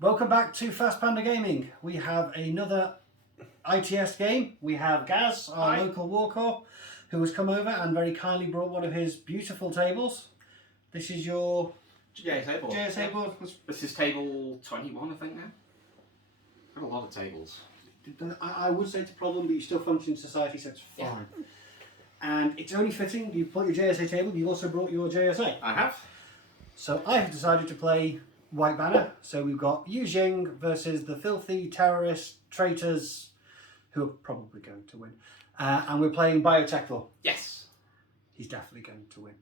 Welcome back to Fast Panda Gaming. We have another ITS game. We have Gaz, our local Warcor, who has come over and very kindly brought one of his beautiful tables. This is your JSA board. JSA board. This is table 21, I think now. Got a lot of tables. I would say it's a problem, but you still function in society, so it's fine. Yeah. And it's only fitting you put your JSA table. You've also brought your JSA. I have. So I have decided to play White Banner. So we've got Yu Jing versus the filthy terrorist traitors who are probably going to win. And we're playing Biotechvore. Yes. He's definitely going to win.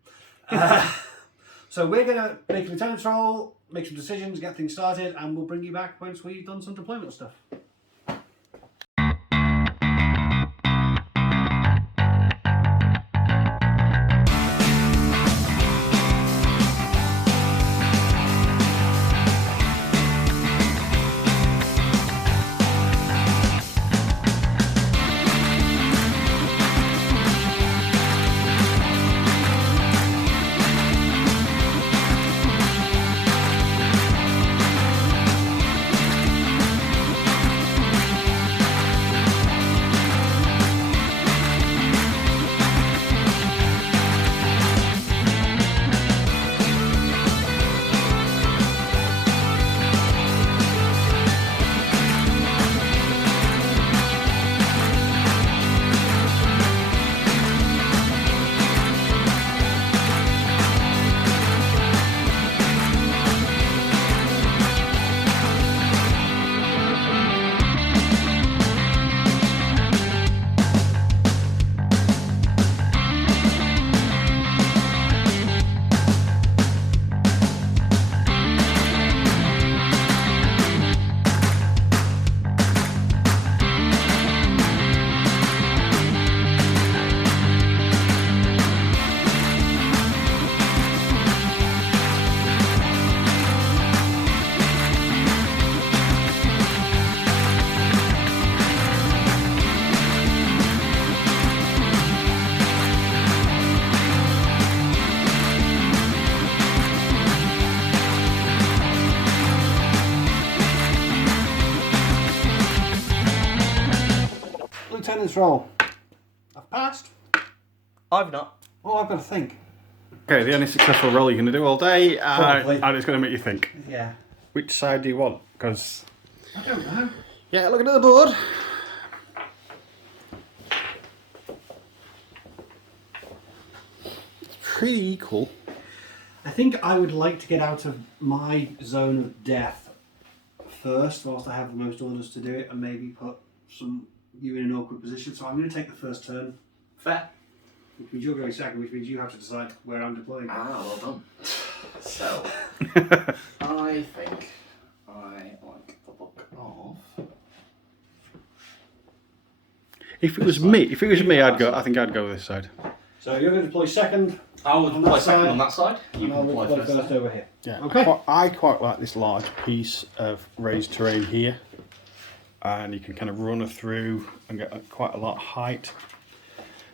So we're going to make an attendance roll, make some decisions, get things started, and we'll bring you back once we've done some deployment stuff. Lieutenant's roll. I've passed. I've not. Oh, I've got to think. Okay, the only successful roll you're going to do all day, and Probably. it's going to make you think. Yeah. Which side do you want? Because I don't know. yeah, looking at the board. It's pretty equal. I think I would like to get out of my zone of death first, whilst I have the most orders to do it, and maybe put you in an awkward position. So I'm going to take the first turn. Fair. Which means you're going second, which means you have to decide where I'm deploying. Ah, well done. So, I think I like the look of... If it was me, I think I'd go this side. So you're going to deploy second. I would On play that second side, on that side. You and I'll can play deploy first. first over here. Yeah. Okay. I quite like this large piece of raised terrain here, and you can kind of run through and get quite a lot of height.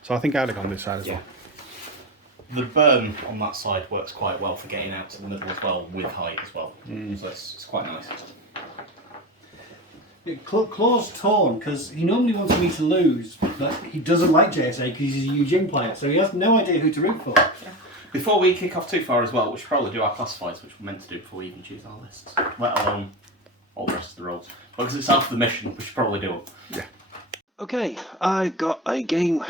So I think I'd have gone this side as well. The burn on that side works quite well for getting out to the middle as well, with height as well. So it's quite nice. Claw's torn because he normally wants me to lose, but he doesn't like JSA because he's a Yu Jing player, so he has no idea who to root for. Before we kick off too far as well, we should probably do our classifieds, which we're meant to do before we even choose our lists, let alone all the rest of the roles. Because it's after the mission, we should probably do it. Yeah. Okay, I've got a game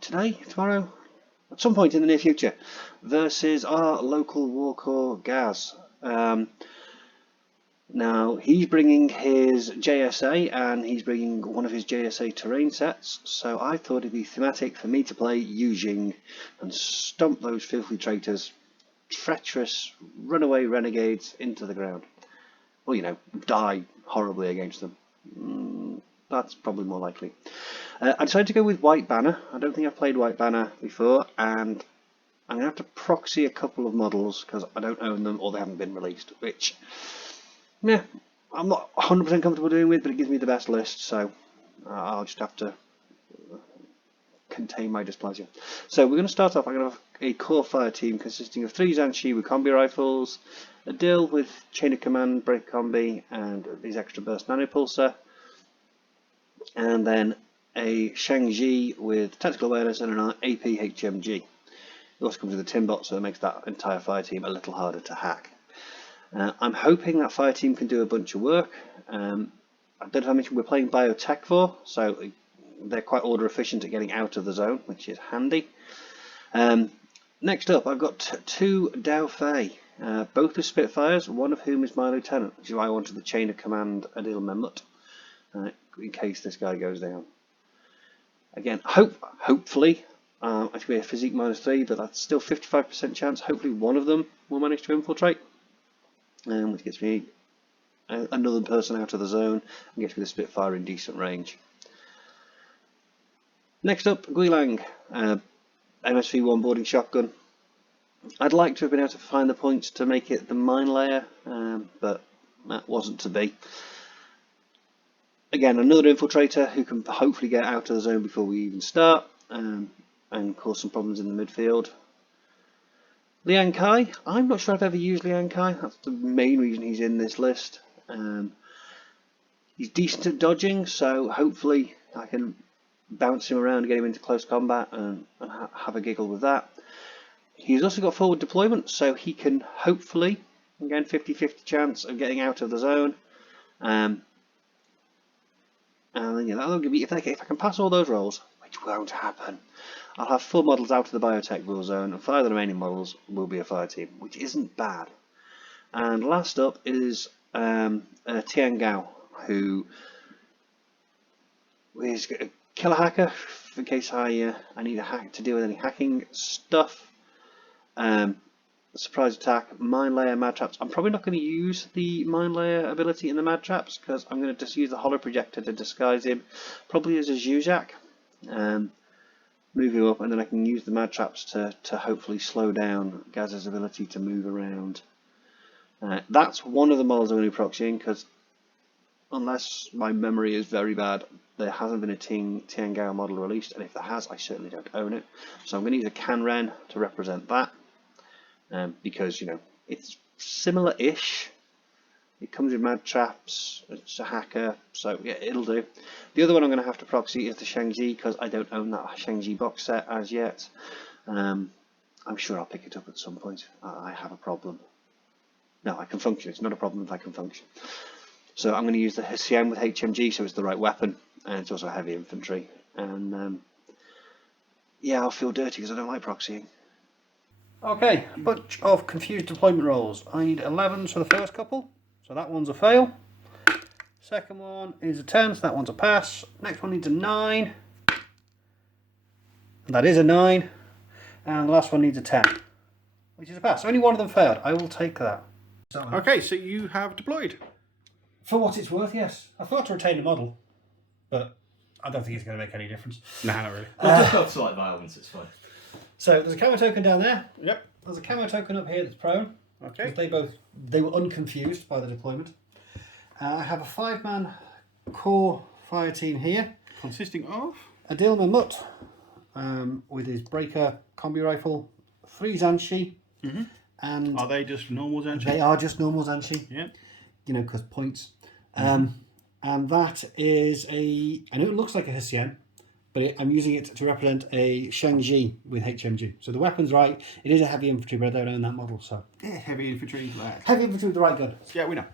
today, tomorrow, at some point in the near future, versus our local Warcor Gaz. Now, he's bringing his JSA and he's bringing one of his JSA terrain sets, so I thought it'd be thematic for me to play Yu Jing and stomp those filthy traitors, treacherous runaway renegades into the ground. Well, you know, die horribly against them. That's probably more likely. I decided to go with White Banner. I don't think I've played White Banner before, and I'm going to have to proxy a couple of models because I don't own them or they haven't been released, which, yeah, I'm not 100% comfortable doing with, but it gives me the best list, so I'll just have to contain my displeasure. So we're going to start off. I'm going to have a core fire team consisting of 3 Zanshi with combi rifles, a Dill with chain of command, break combi, and these extra burst nanopulsar, and then a Shang-Chi with tactical awareness and an AP HMG. It also comes with a Timbot, so it makes that entire fire team a little harder to hack. I'm hoping that fire team can do a bunch of work. I don't know if I mentioned we're playing Biotechvore, so they're quite order efficient at getting out of the zone, which is handy. Next up, I've got two Dao Fei, both with Spitfires, one of whom is my lieutenant, which is why I wanted the chain of command Adil Mehmet, in case this guy goes down. Again, hopefully, it could be a physique -3, but that's still 55% chance. Hopefully one of them will manage to infiltrate, which gets me another person out of the zone and gets me the Spitfire in decent range. Next up, Guilang, MSV1 boarding shotgun. I'd like to have been able to find the points to make it the mine layer, but that wasn't to be. Again, another infiltrator who can hopefully get out of the zone before we even start, and cause some problems in the midfield. Liang Kai, I'm not sure I've ever used Liang Kai, that's the main reason he's in this list. He's decent at dodging, so hopefully I can bounce him around and get him into close combat and have a giggle with that. He's also got forward deployment, so he can hopefully, again 50-50 chance of getting out of the zone. And then that'll give me, if I can pass all those rolls, which won't happen, I'll have 4 models out of the Biotechvore zone, and 5 of the remaining models will be a fire team, which isn't bad. And last up is Tian Gao, who is a killer hacker in case I need a hack to deal with any hacking stuff. Surprise attack, mine layer, mad traps. I'm probably not going to use the mine layer ability in the mad traps because I'm going to just use the holo projector to disguise him, probably as a Zhuzhak. Move him up, and then I can use the mad traps to hopefully slow down Gaz's ability to move around. That's one of the models I'm going to be proxying because, unless my memory is very bad, there hasn't been a Tian Gao model released, and if there has, I certainly don't own it. So I'm going to use a Canren to represent that, because it's similar-ish. It comes with mad traps, it's a hacker, so yeah, it'll do. The other one I'm going to have to proxy is the Shang-Chi, because I don't own that Shang-Chi box set as yet. I'm sure I'll pick it up at some point. I have a problem. No, I can function. It's not a problem if I can function. So I'm going to use the Hsian with HMG, so it's the right weapon, and it's also heavy infantry. And yeah, I'll feel dirty because I don't like proxying. Okay, a bunch of confused deployment rolls. I need 11s for the first couple, so that one's a fail. Second one is a 10, so that one's a pass. Next one needs a 9. That is a 9. And the last one needs a 10, which is a pass. So only one of them failed. I will take that. Okay, so you have deployed. For what it's worth, yes. I thought to retain the model, but I don't think it's going to make any difference. Nah, not really. We'll just go to select violence, it's fine. So there's a camo token down there. Yep. There's a camo token up here that's prone. Okay. They were unconfused by the deployment. I have a 5-man core fire team here, Consisting of? Adil Mehmet, with his breaker combi rifle, 3 Zanshi, and Are they just normal Zanshi? they are just normal Zanshi. Yeah. Because points. And that is I know it looks like a Hsian, but I'm using it to represent a Shang-Chi with HMG. So the weapon's right. It is a heavy infantry, but I don't own that model, so. Yeah, heavy infantry. Heavy infantry with the right gun. Yeah, we know.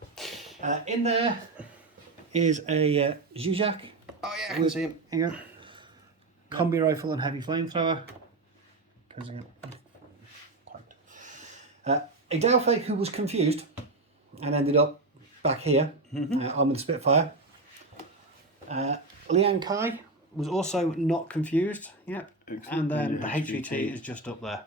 In there is a Zhuzhak. Oh yeah, I can see him. Here you go. Combi rifle and heavy flamethrower. A Dao Fei who was confused and ended up back here, armed with Spitfire. Liang Kai was also not confused. Yeah. And then the HVT is just up there.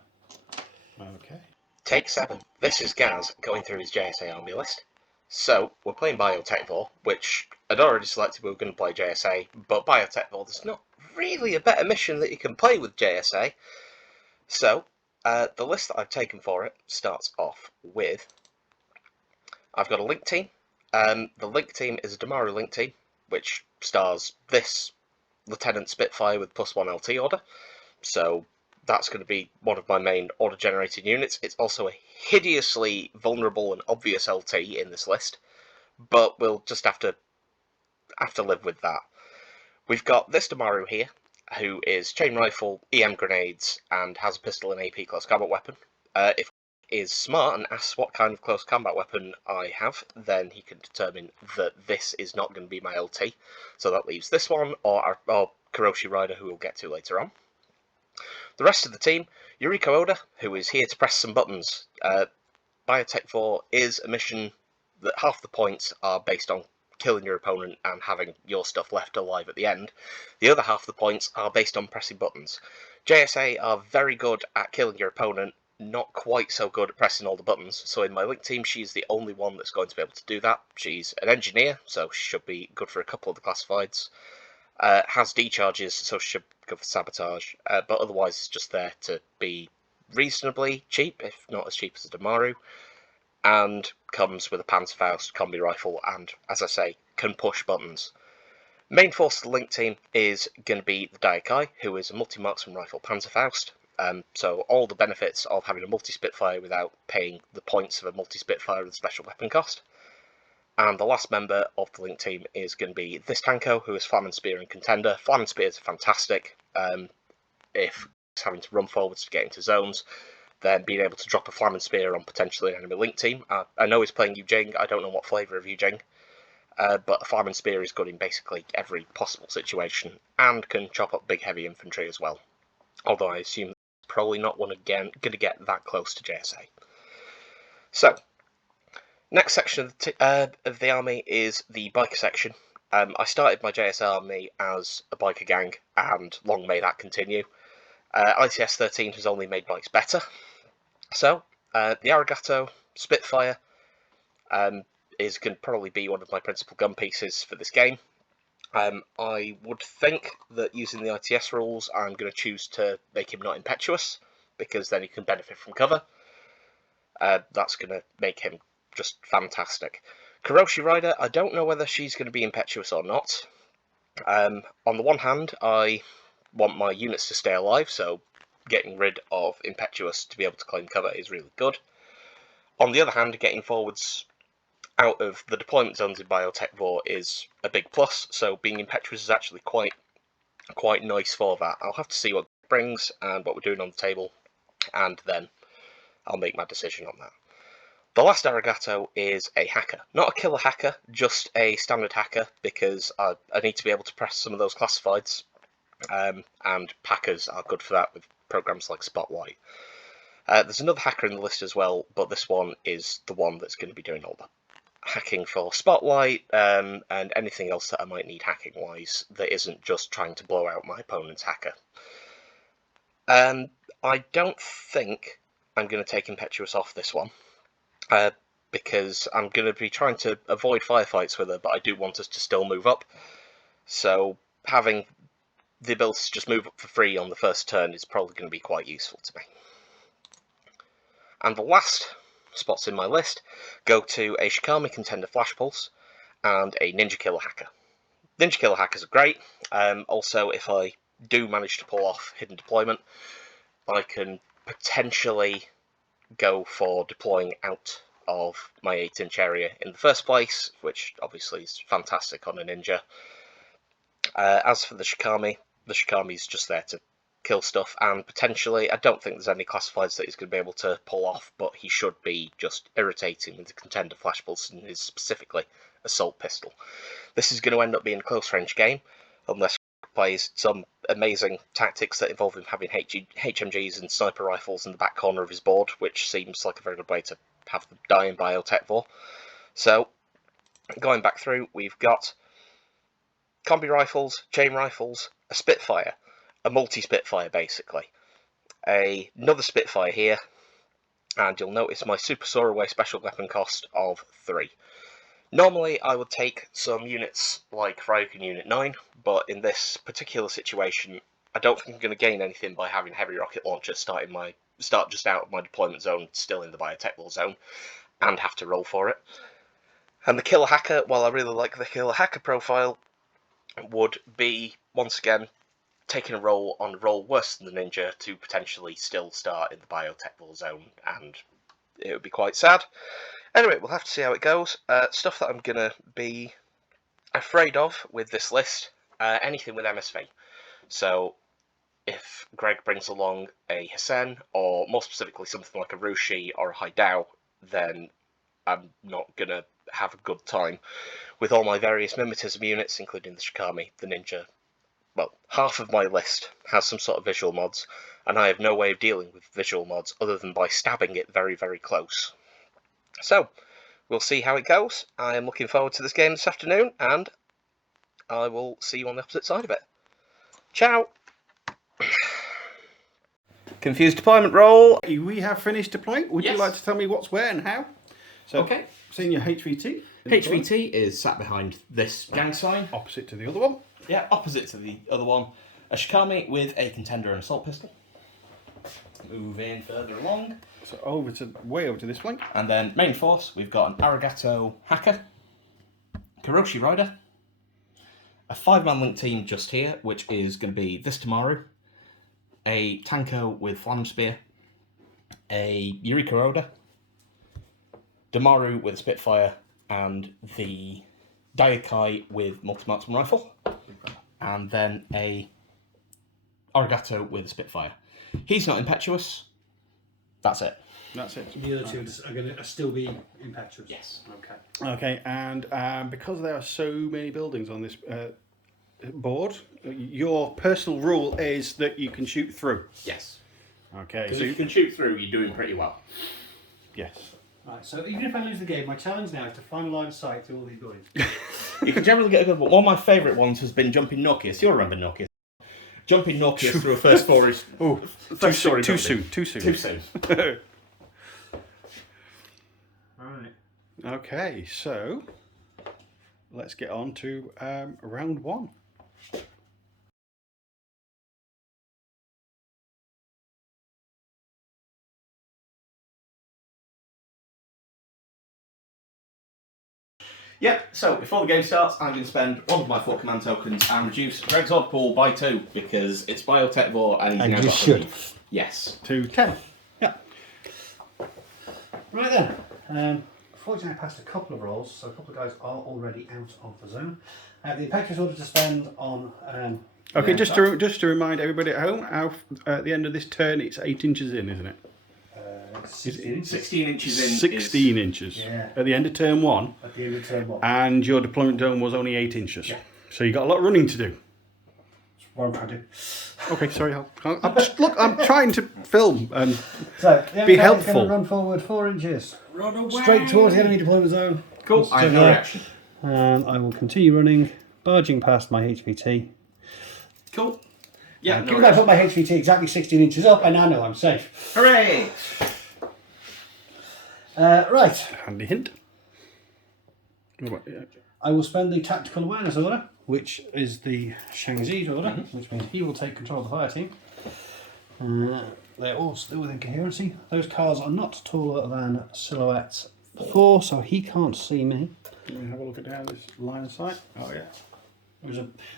Okay. Take 7. This is Gaz going through his JSA army list. So, we're playing Biotechvore, which I'd already selected we were going to play JSA, but Biotechvore, there's not really a better mission that you can play with JSA. So, the list that I've taken for it starts off with, I've got a link team. The link team is a Damaru link team, which stars this Lieutenant Spitfire with +1 LT order. So, that's going to be one of my main auto-generated units. It's also a hideously vulnerable and obvious LT in this list, but we'll just have to live with that. We've got this Damaru here, who is chain rifle, EM grenades, and has a pistol and AP close combat weapon. If he is smart and asks what kind of close combat weapon I have, then he can determine that this is not going to be my LT. So that leaves this one, or Kuroshi Rider, who we'll get to later on. The rest of the team, Yuriko Oda, who is here to press some buttons. Biotechvore is a mission that half the points are based on killing your opponent and having your stuff left alive at the end. The other half of the points are based on pressing buttons. JSA are very good at killing your opponent, not quite so good at pressing all the buttons. So in my Link team, she's the only one that's going to be able to do that. She's an engineer, so she should be good for a couple of the classifieds. Has decharges, so she should go for sabotage, but otherwise it's just there to be reasonably cheap, if not as cheap as a Damaru, and comes with a Panzerfaust combi rifle, and, as I say, can push buttons. Main force of the Link team is going to be the Daikai, who is a multi-marksman rifle Panzerfaust, so all the benefits of having a multi-Spitfire without paying the points of a multi-Spitfire with special weapon cost. And the last member of the Link team is going to be this Tanko, who is Flam and Spear and Contender. Flam and Spears are fantastic. If it's having to run forwards to get into zones, then being able to drop a Flam and Spear on potentially an enemy Link team. I know he's playing Yujing, I don't know what flavour of Yujing, but a Flam and Spear is good in basically every possible situation, and can chop up big heavy infantry as well. Although I assume it's probably not going to get that close to JSA. So, next section of the army is the biker section. I started my JSA army as a biker gang, and long may that continue. ITS13 has only made bikes better. So, the Arigato Spitfire is going to probably be one of my principal gun pieces for this game. I would think that using the ITS rules, I'm going to choose to make him not impetuous, because then he can benefit from cover. That's going to make him just fantastic. Kuroshi Rider, I don't know whether she's going to be impetuous or not. On the one hand, I want my units to stay alive, so getting rid of impetuous to be able to claim cover is really good. On the other hand, getting forwards out of the deployment zones in Biotechvore is a big plus, so being impetuous is actually quite nice for that. I'll have to see what it brings and what we're doing on the table, and then I'll make my decision on that. The last Arigato is a hacker. Not a killer hacker, just a standard hacker, because I need to be able to press some of those classifieds, and packers are good for that with programs like Spotlight. There's another hacker in the list as well, but this one is the one that's going to be doing all the hacking for Spotlight, and anything else that I might need hacking-wise that isn't just trying to blow out my opponent's hacker. I don't think I'm going to take Impetuous off this one, because I'm going to be trying to avoid firefights with her, but I do want us to still move up. So having the ability to just move up for free on the first turn is probably going to be quite useful to me. And the last spots in my list go to a Shikami Contender Flash Pulse and a Ninja Killer Hacker. Ninja Killer Hackers are great. Also, if I do manage to pull off Hidden Deployment, I can potentially go for deploying out of my 8-inch area in the first place, which obviously is fantastic on a ninja. As for the Shikami's just there to kill stuff, and potentially, I don't think there's any classifieds that he's going to be able to pull off, but he should be just irritating with the Contender Flash Pulse and his specifically Assault Pistol. This is going to end up being a close range game, unless he plays some amazing tactics that involve him having HMGs and sniper rifles in the back corner of his board, which seems like a very good way to have them die in Biotechvore. So, going back through, we've got combi rifles, chain rifles, a Spitfire, a multi-Spitfire basically, another Spitfire here, and you'll notice my Super Soaraway special weapon cost of 3. Normally I would take some units like Ryukin Unit 9, but in this particular situation I don't think I'm going to gain anything by having Heavy Rocket Launcher start just out of my deployment zone, still in the Biotechvore zone, and have to roll for it. And the Killer Hacker, while I really like the Killer Hacker profile, would be, once again, taking a roll on a roll worse than the Ninja to potentially still start in the Biotechvore zone, and it would be quite sad. Anyway, we'll have to see how it goes. Stuff that I'm going to be afraid of with this list, anything with MSV. So if Greg brings along a Hisen, or more specifically something like a Rushi or a Haidao, then I'm not going to have a good time with all my various mimetism units, including the Shikami, the Ninja. Well, half of my list has some sort of visual mods, and I have no way of dealing with visual mods other than by stabbing it very, very close. So, we'll see how it goes. I am looking forward to this game this afternoon, and I will see you on the opposite side of it. Ciao! Confused deployment roll. We have finished deploying. Would you Yes. like to tell me what's where and how? So, Okay. seeing your HVT. HVT is sat behind this gang sign. Opposite to the other one. Yeah, opposite to the other one. A Shikami with a contender and assault pistol. Move in further along. So way over to this flank. And then main force, we've got an Arigato Hacker, Karoshi Rider, a 5-man link team just here, which is going to be this Tamaru, a Tanko with Flam Spear, a Eureka Oda, Damaru with a Spitfire, and the Daikai with multi-marksman rifle, and then a Arigato with a Spitfire. He's not impetuous. That's it. That's it. The other two are going to still be impetuous. Yes. Okay. Okay, and because there are so many buildings on this board, your personal rule is that you can shoot through. Yes. Okay, So so if you can shoot through, you're doing pretty well. yes. Right, so even if I lose the game, my challenge now is to find line of sight through all these buildings. You can generally get a good one. One of my favourite ones has been jumping Nokius. You'll remember Nokius. Jumping Nokius through a first story. Oh, First story too building. soon. Too soon. Too soon. Right. Okay, so let's get on to round one. Yep, so before the game starts, I'm going to spend one of my 4 command tokens and reduce Greg's odd pool by 2 because it's Biotechvore and he's And now you got should. 100. Yes. To 10. Yeah. Right then. Fortunately, I passed a couple of rolls, so a couple of guys are already out of the zone. I have the impetuous order to spend on. Okay, the just to remind everybody at home, at the end of this turn, it's 8 inches in, isn't it? 16 inches 16 inches in. 16 inches. Yeah. At the end of turn 1, at the end of turn 1. and your deployment zone was only 8 inches. Yeah. So you got a lot of running to do. That's what I'm trying to do. Okay, sorry. I'm trying to film and So, the be other guy's helpful. going to run forward 4 inches. Run away. Straight towards the enemy deployment zone. Cool, I have no reaction. And I will continue running, barging past my HVT. Cool. Yeah, no Given I put reaction. my HVT exactly 16 inches up, I now know I'm safe. Hooray! Right. handy hint. I will spend the tactical awareness order, which is the Shangzi's order, which means he will take control of the fire team. They're all still within coherency. Those cars are not taller than silhouette 4, so he can't see me. Let me have a look at down this line of sight. Oh yeah.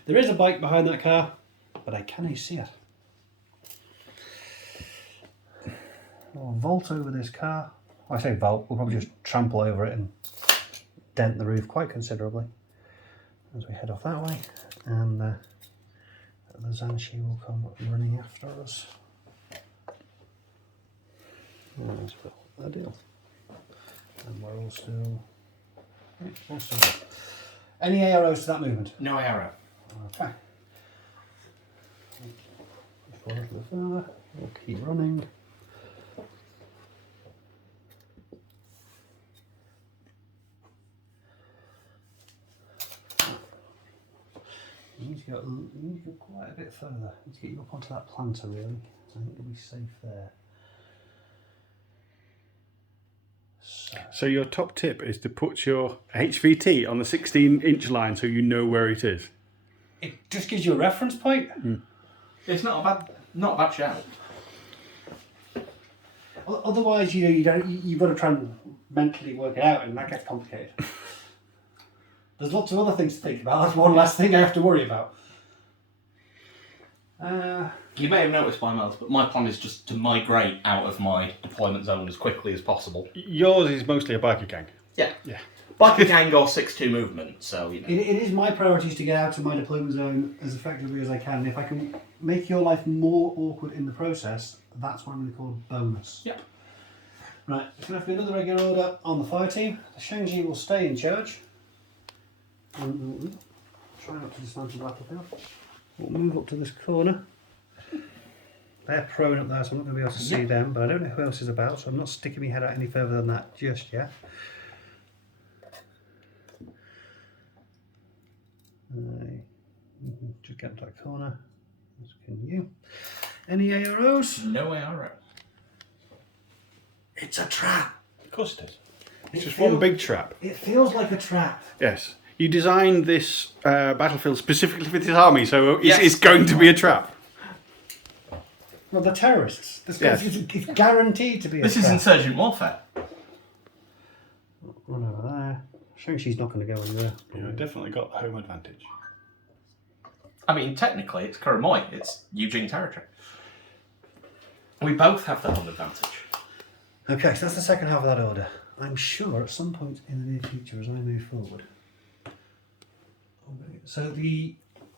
There is a bike behind that car, but I cannot see it. We'll vault over this car. Well, I say vault, we'll probably just trample over it and dent the roof quite considerably as we head off that way. And the Zanshi will come running after us. That's a deal. And we're all still... Any arrows to that movement? No arrow. Okay. Forward a little further. We'll keep running. You need to go quite a bit further. You need to get you up onto that planter really. I think you'll be safe there. So your top tip is to put your HVT on the 16-inch line so you know where it is. It just gives you a reference point. It's not a bad shout. Otherwise, you've got to try and mentally work it out, and that gets complicated. There's lots of other things to think about. That's one less thing I have to worry about. You may have noticed by Miles, but my plan is just to migrate out of my deployment zone as quickly as possible. Yours is mostly a biker gang. Yeah. Yeah. Biker gang or 6-2 movement, so, you know. It is my priority to get out of my deployment zone as effectively as I can. If I can make your life more awkward in the process, that's what I'm going to call a bonus. Yep. Right, it's going to have to be another regular order on the fire team. The Shang-Chi will stay in charge. Try not to dismantle the battlefield. We'll move up to this corner. They're prone up there, so I'm not going to be able to see them, but I don't know who else is about, so I'm not sticking my head out any further than that just yet. Just get into that corner. As can you. Any AROs? No ARO. It's a trap. Of course it is. It's It just one feels- big trap. It feels like a trap. Yes. You designed this battlefield specifically for this army, so Yes. it's going to be a trap. Well, the terrorists. Yes. It's guaranteed to be a This trap. is insurgent warfare. Run over there. Shang-Chi's not going to go anywhere. Yeah, definitely got the home advantage. I mean, technically, it's Karamoy. It's Eugene territory. We both have the home advantage. Okay, so that's the second half of that order. I'm sure at some point in the near future as I move forward. So the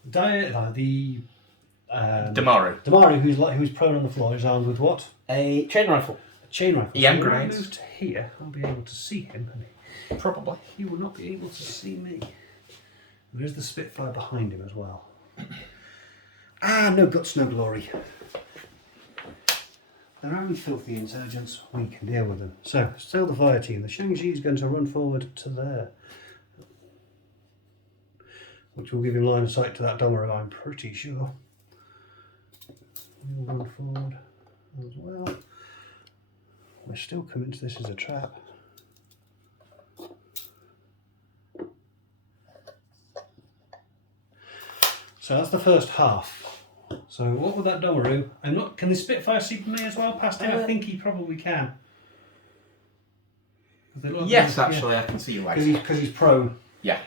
Damaru. Damaru, who's prone on the floor, is armed with what? A chain rifle. A chain rifle. EM so when I grenades. move to here, I'll be able to see him, and Probably. he will not be able to see me. There is the Spitfire behind him as well. No guts, no glory. They're only filthy insurgents. We can deal with them. So, still the fire team. The Shang-Chi is going to run forward to there, which will give him line of sight to that Damaru, I'm pretty sure. We'll run forward as well. We're still convinced this is a trap. So that's the first half. So what with that Damaru? Can the Spitfire see me as well past him? I think he probably can. Yes, actually, I can see you later. Because he's prone. Yeah.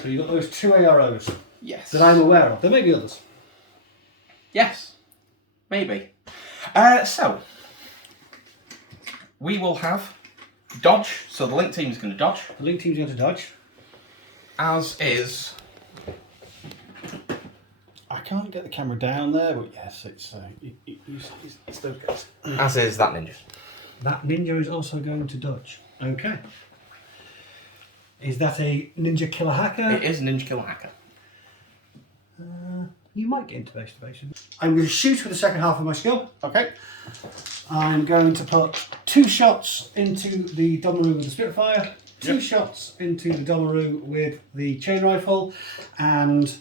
So you've got those two AROs Yes. that I'm aware of. There may be others. Yes. Maybe. So, we will have dodge. So the link team is going to dodge. The link team's going to dodge. As is... I can't get the camera down there, but yes, it's those guys. As is that ninja. That ninja is also going to dodge. Okay. Is that a ninja killer hacker? It is a ninja killer hacker. You might get into base to base. I'm going to shoot with the second half of my skill. Okay. I'm going to put 2 shots into the Damaru with the Spitfire, 2 shots into the Damaru with the chain rifle, and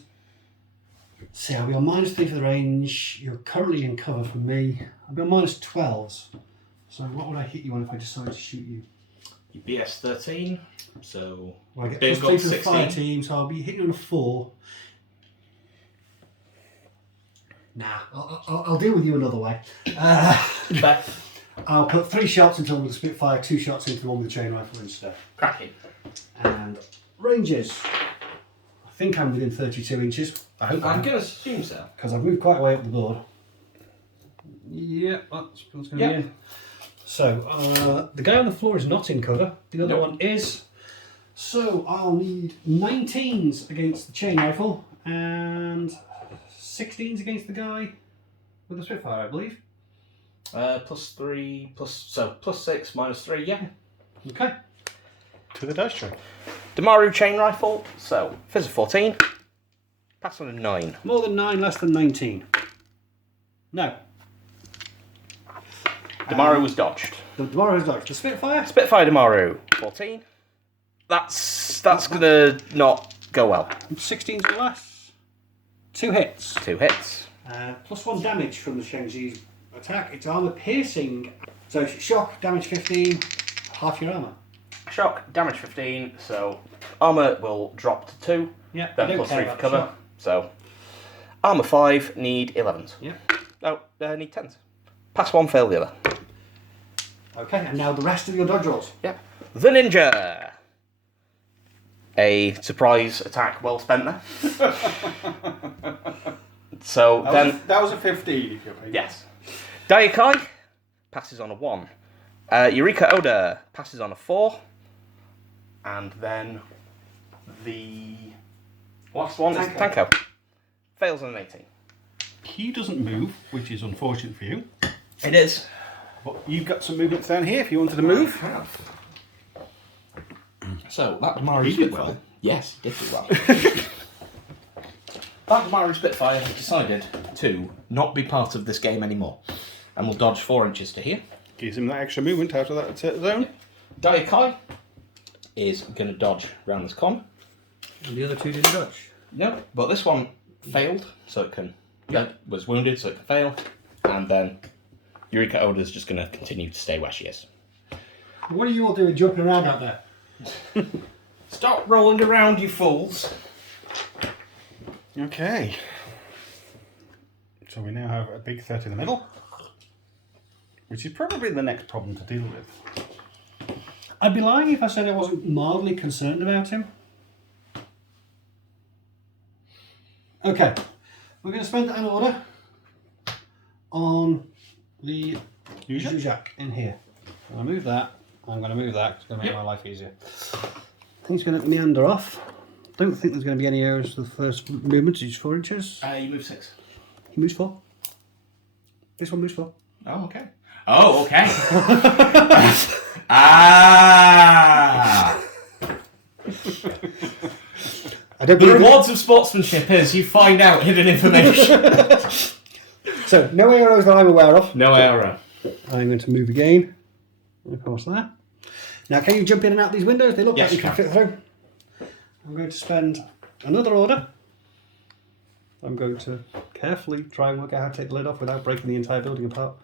see, I'll be on -3 for the range. You're currently in cover from me. I'll be on -12s. So what would I hit you on if I decided to shoot you? Your BS13, so... Well, I get Big +3 for the 16. fire team, so I'll be hitting you on a 4. Nah, I'll deal with you another way. But I'll put 3 shots into one with the Spitfire, 2 shots into the one with the chain rifle instead. cracking. And ranges. I think I'm within 32 inches. I hope I'm I'm going to assume so. because I've moved quite a way up the board. Yeah, that's going to be in. So the guy on the floor is not in cover. The other one is. So I'll need 19s against the chain rifle and 16s against the guy with the Spitfire, I believe. +3, +6, -3, yeah. Okay. To the dice tray. Damaru chain rifle, so fizz of 14, pass on a 9. More than 9, less than 19. No. Damaru was dodged. The Damaru is dodged. The Spitfire? Spitfire Damaru, 14. That's gonna not go well. 16s or less. 2 hits. 2 hits. +1 damage from the Shang-Chi's attack. It's armor piercing. So shock, damage 15, half your armor. Shock, damage 15, so armour will drop to 2, Yeah. then +3 for cover. So armour 5, need 11s. Yeah. No, need 10s. Pass 1, fail the other. Okay, and now the rest of your dodge rolls. Yep. The ninja. A surprise attack well spent there. So that was a 15 if you're paying. yes. Dayakai passes on a 1. Eureka Oda passes on a 4. And then the last one is Tanko. Fails on an 18. He doesn't move, which is unfortunate for you. It is. But you've got some movements down here if you wanted to move. So that Damari He did Spitfire. well. Yes, he did do well. That Damari Spitfire has decided to not be part of this game anymore, and will dodge 4 inches to here. Gives him that extra movement out of that zone. Dayakai is going to dodge round this corner. And the other two didn't dodge. No, but this one failed, so it can. Was wounded, so it can fail, and then Eureka Oda is just going to continue to stay where she is. What are you all doing jumping around out there? Stop rolling around, you fools! Okay. So we now have a big threat in the middle, which is probably the next problem to deal with. I'd be lying if I said I wasn't mildly concerned about him. Okay, we're going to spend an order on the Zuzak in here. I'm going to move that. I'm going to move that. It's going to make my life easier. I think it's going to meander off. Don't think there's going to be any errors for the first movement. It's 4 inches. You move 6. He moves 4. This one moves 4. Oh, okay. Oh, okay. Ah! I don't The believe rewards of sportsmanship is you find out hidden information. So, no arrows that I'm aware of. No error. I'm going to move again. Of course, that. Now, can you jump in and out these windows? They look Yes, like you can fit through. I'm going to spend another order. I'm going to carefully try and work out how to take the lid off without breaking the entire building apart.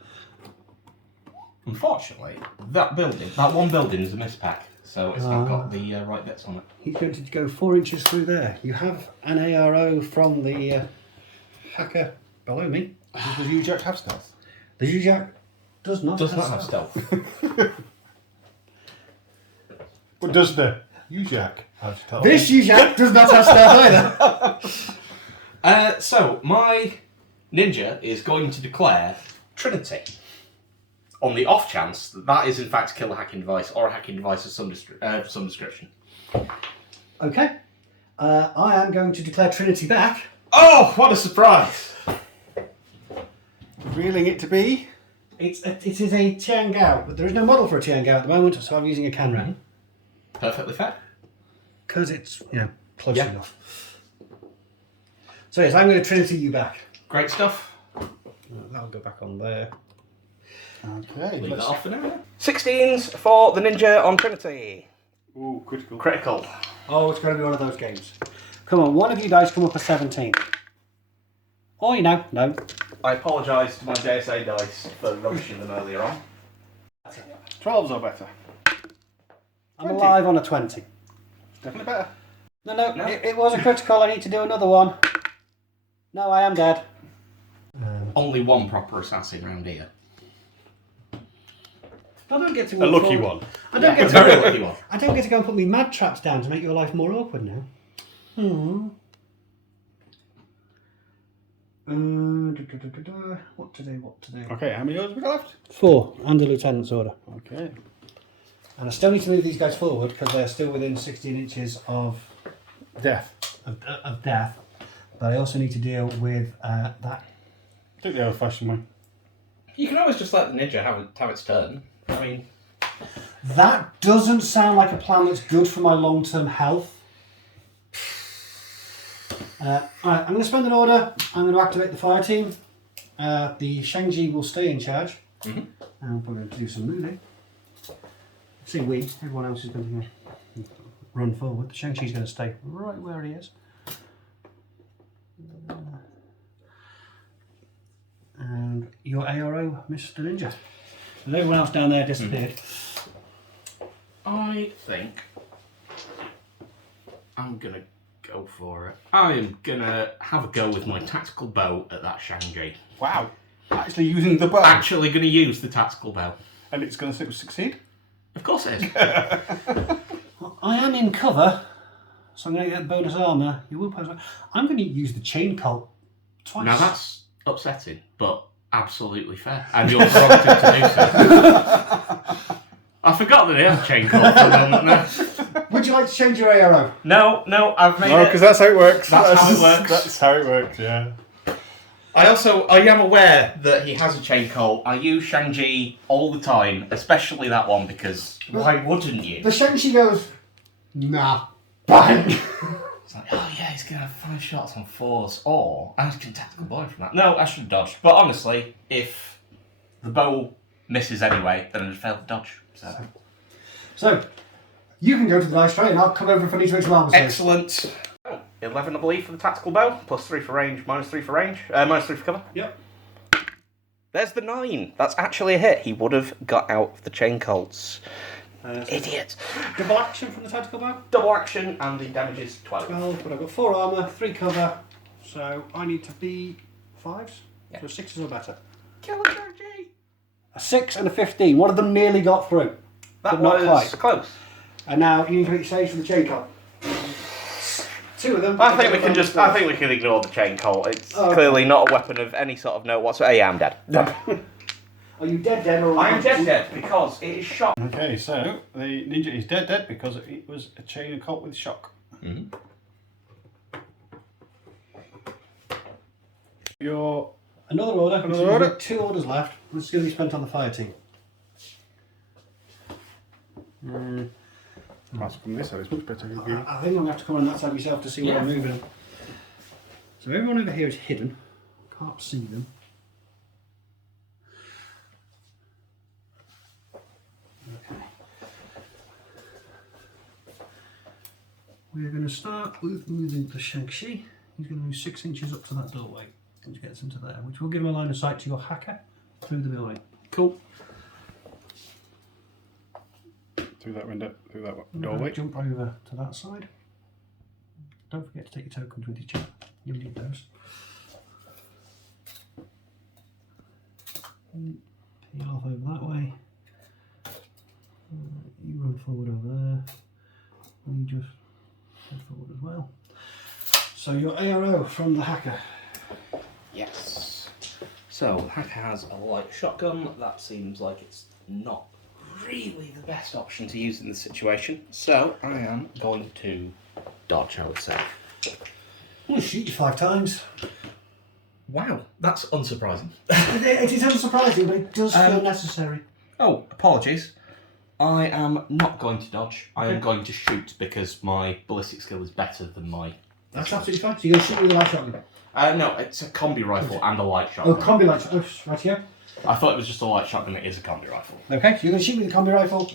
Unfortunately, that one building is a mispack, so it's not got the right bits on it. He's going to go 4 inches through there. You have an ARO from the hacker below me. Does the Zuzak have stealth? The Zuzak does not Have stealth. But does the Zuzak have stealth? This Zuzak does not have stealth either. So, my ninja is going to declare Trinity. On the off chance that that is in fact a killer hacking device or a hacking device of some description. Okay. I am going to declare Trinity back. Oh, what a surprise! Revealing it to be? It is a Tiangao, but there is no model for a Tiangao at the moment, so I'm using a Canran. Perfectly fair. Because it's, close enough. So yes, I'm going to Trinity you back. Great stuff. That'll go back on there. Okay. Leave that off for now. 16s for the ninja on Trinity. Ooh, critical. Critical. Oh, it's going to be one of those games. Come on, one of you dice come up a 17. Oh, no. I apologise to my JSA dice for rubbishing them earlier on. 12s or better. I'm 20. alive on a 20. Definitely better. No. No. It was a critical. I need to do another one. No, I am dead. Only one proper assassin round here. I don't get to A walk lucky forward. one. I don't get A to very lucky one. I don't get to go and put me mad traps down to make your life more awkward now. What to do? Okay, how many orders have we got left? 4 under Lieutenant's order. Okay. And I still need to move these guys forward because they're still within 16 inches of Death. death. But I also need to deal with that. Took the old-fashioned way. You can always just let the ninja have its turn. I mean, That doesn't sound like a plan that's good for my long-term health. Alright, I'm going to spend an order. I'm going to activate the fire team. The Shang-Chi will stay in charge. And we're going to do some moving. See, everyone else is going to run forward. The Shang-Chi's going to stay right where he is. And your ARO, Mr. Ninja. And everyone else down there disappeared. I think I'm gonna go for it. I am gonna have a go with my tactical bow at that Shang-Chi. Wow. Actually using the bow. Actually gonna use the tactical bow. And it's going to succeed? Of course it is. I am in cover, so I'm going to get bonus armour. You will pose. I'm going to use the chain colt Twice. Now that's upsetting, but absolutely fair. And you're prompted to do so. I forgot that he had a chain call for a moment there. Would you like to change your ARO? No, I've made No, it. because that's how it works. That's how it works. That's how it works, yeah. I am aware that he has a chain call. I use Shang-Chi all the time, especially that one, because why wouldn't you? The Shang-Chi goes, nah, bang. It's like, oh yeah, he's going to have 5 shots on 4s, or I can tactical boy from that. No, I should have dodged. But honestly, if the bow misses anyway, then I just failed to dodge. So, you can go to the dice tray and I'll come over in front of each of armor. Excellent. 11, I believe, for the tactical bow. +3 for range, -3 for range. -3 for cover. Yep. There's the 9. That's actually a hit. He would have got out of the chain colts. Idiot. Double action from the tactical bow. Double action, and the damage is 12. 12, but I've got 4 armour, 3 cover, so I need to be 5s. Yeah. So 6s or better. Kill him, Georgie. A 6 and a 15. One of them nearly got through. That but not was quite. close. And now you need to make saves for the chain call. 2 of them. I think we can ignore the chain colt. It's clearly not a weapon of any sort of note whatsoever. Yeah, I'm dead. Are you dead or? I'm dead because it is shot. Okay, so the ninja is dead because it was a chain of colt with shock. Mm-hmm. Your Another order. Another order. 2 orders left. This is going to be spent on the fire team. That's from this side, it's much better. I think I'm going to have to come on that side myself to see where I'm moving. So everyone over here is hidden. Can't see them. Okay. We're going to start with moving the Shang-Chi. He's going to move 6 inches up to that doorway, which gets him to there, which will give him a line of sight to your hacker through the building. Cool. Through that window, through that doorway. Jump over to that side. Don't forget to take your tokens with you, chap. You'll need those. Peel off over that way. You run forward over there. And you just head forward as well. So your ARO from the hacker. Yes. So, the hacker has a light shotgun. That seems like it's not really the best option to use in this situation. So, I am going to dodge, I would say. I'm going to shoot you 5 times. Wow, that's unsurprising. It is unsurprising, but it does feel necessary. Oh, apologies. I am not going to dodge. I am going to shoot because my ballistic skill is better than my... That's absolutely fine. So you're going to shoot with a light shotgun? No, it's a combi rifle and a light Oh, shotgun. combi light shotgun. Right here. I thought it was just a light shotgun. It is a combi rifle. Okay, so you're going to shoot with the combi rifle.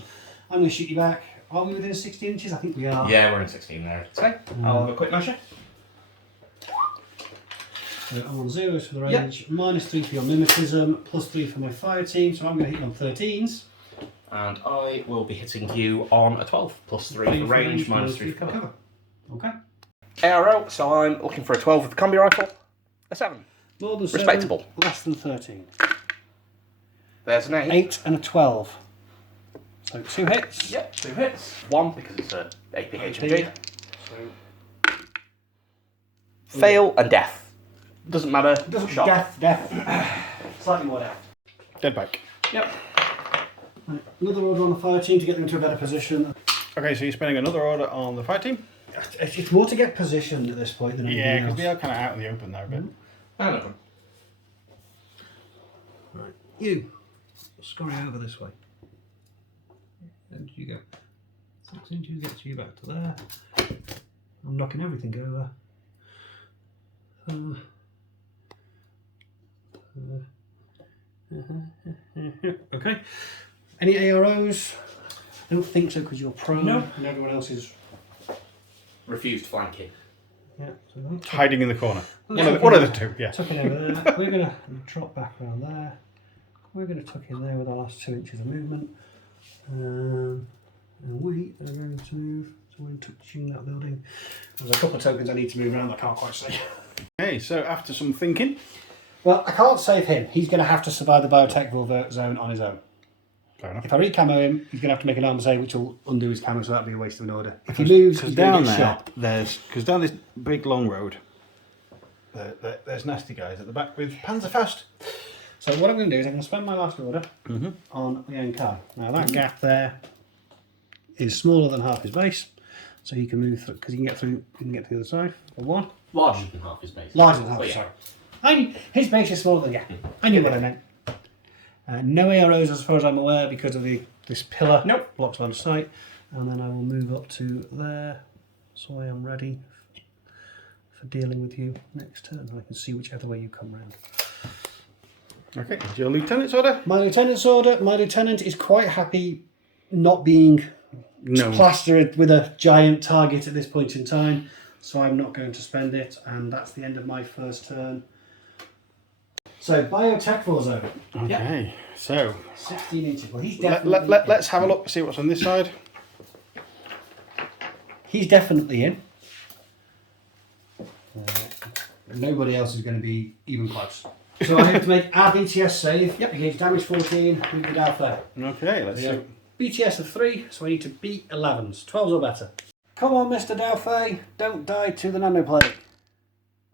I'm going to shoot you back. Are we within 16 inches? I think we are. Yeah, we're in 16 there. Okay, I'll have a quick measure. So I'm on 0s for the range, -3 for your mimetism, +3 for my fire team, so I'm going to hit you on 13s. And I will be hitting you on a 12, +3 for range, -3 for cover. Okay. ARO, so I'm looking for a 12 with the combi rifle. A 7. More than 7, Respectable. less than 13. There's an 8. 8 and a 12. So 2 hits. Yep, 2 hits. 1 because it's a AP HMG. So Fail and death. Doesn't matter. doesn't Shot. death. Slightly more death. Dead back. Yep. Right, another order on the fire team to get them into a better position. Okay, so you're spending another order on the fire team? It's more to get positioned at this point than Yeah, anything because else. they are kind of out in the open there a bit. I know. Right, you scurry over this way. And you go 6 inches, gets you back to there. I'm knocking everything over. Okay. Any AROs? I don't think so because you're prone No. and everyone else is. Refused flanking. Yeah. So I'm Hiding in the corner. Yeah. One of the two, yeah. tucking over there. We're going to drop back around there. We're going to tuck in there with our last 2 inches of movement. And we are going to move. So we're touching that building. There's a couple of tokens I need to move around that I can't quite see. Okay, so after some thinking, Well, I can't save him. He's going to have to survive the Biotechvore zone on his own. fair enough. If I re-camo him, he's going to have to make an armor save, which will undo his camo, so that'll be a waste of an order. If he moves, he's going to get shot. because down this big long road, there's nasty guys at the back with Panzerfaust. So what I'm going to do is I'm going to spend my last order on the end card. Now that gap there is smaller than half his base, so he can move through because he can get through. He can get to the other side. For one, Larger than half his base. larger than half. Oh, yeah. Sorry, his base is smaller than I knew what I meant. No AROs as far as I'm aware because of this pillar. Nope. Blocks line of sight, and then I will move up to there, so I am ready for dealing with you next turn. I can see whichever way you come round. Okay, is your lieutenant's order? My lieutenant's order. My lieutenant is quite happy not being plastered with a giant target at this point in time, so I'm not going to spend it, and that's the end of my first turn. So Biotechvore zone. Okay, so 16 inches. Well, he's definitely. let's have a look, see what's on this side. He's definitely in. Nobody else is going to be even close. So I have to make our BTS save against damage 14 with the Alpha. Okay, let's see. BTS of 3, so I need to beat 11s. 12s or better. Come on, Mr. Dauphin, don't die to the nanoplague.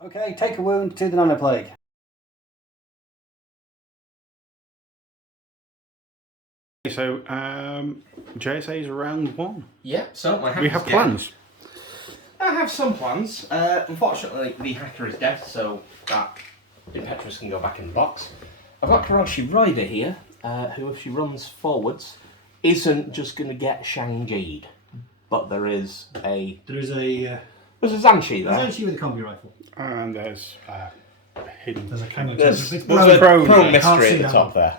Okay, take a wound to the nanoplague. So, JSA is round 1. Yeah, so my We have plans. I have some plans. Unfortunately, the hacker is dead, so that Impetuous can go back in the box. I've got Karoshi Rider here, who, if she runs forwards, isn't just going to get Shang-Ji'd. But there's a There's a Zanshi there. Zanshi with a combi rifle. And there's hidden. There's a cannon. There's It's a prone. prone Can't mystery see at the that top one. there.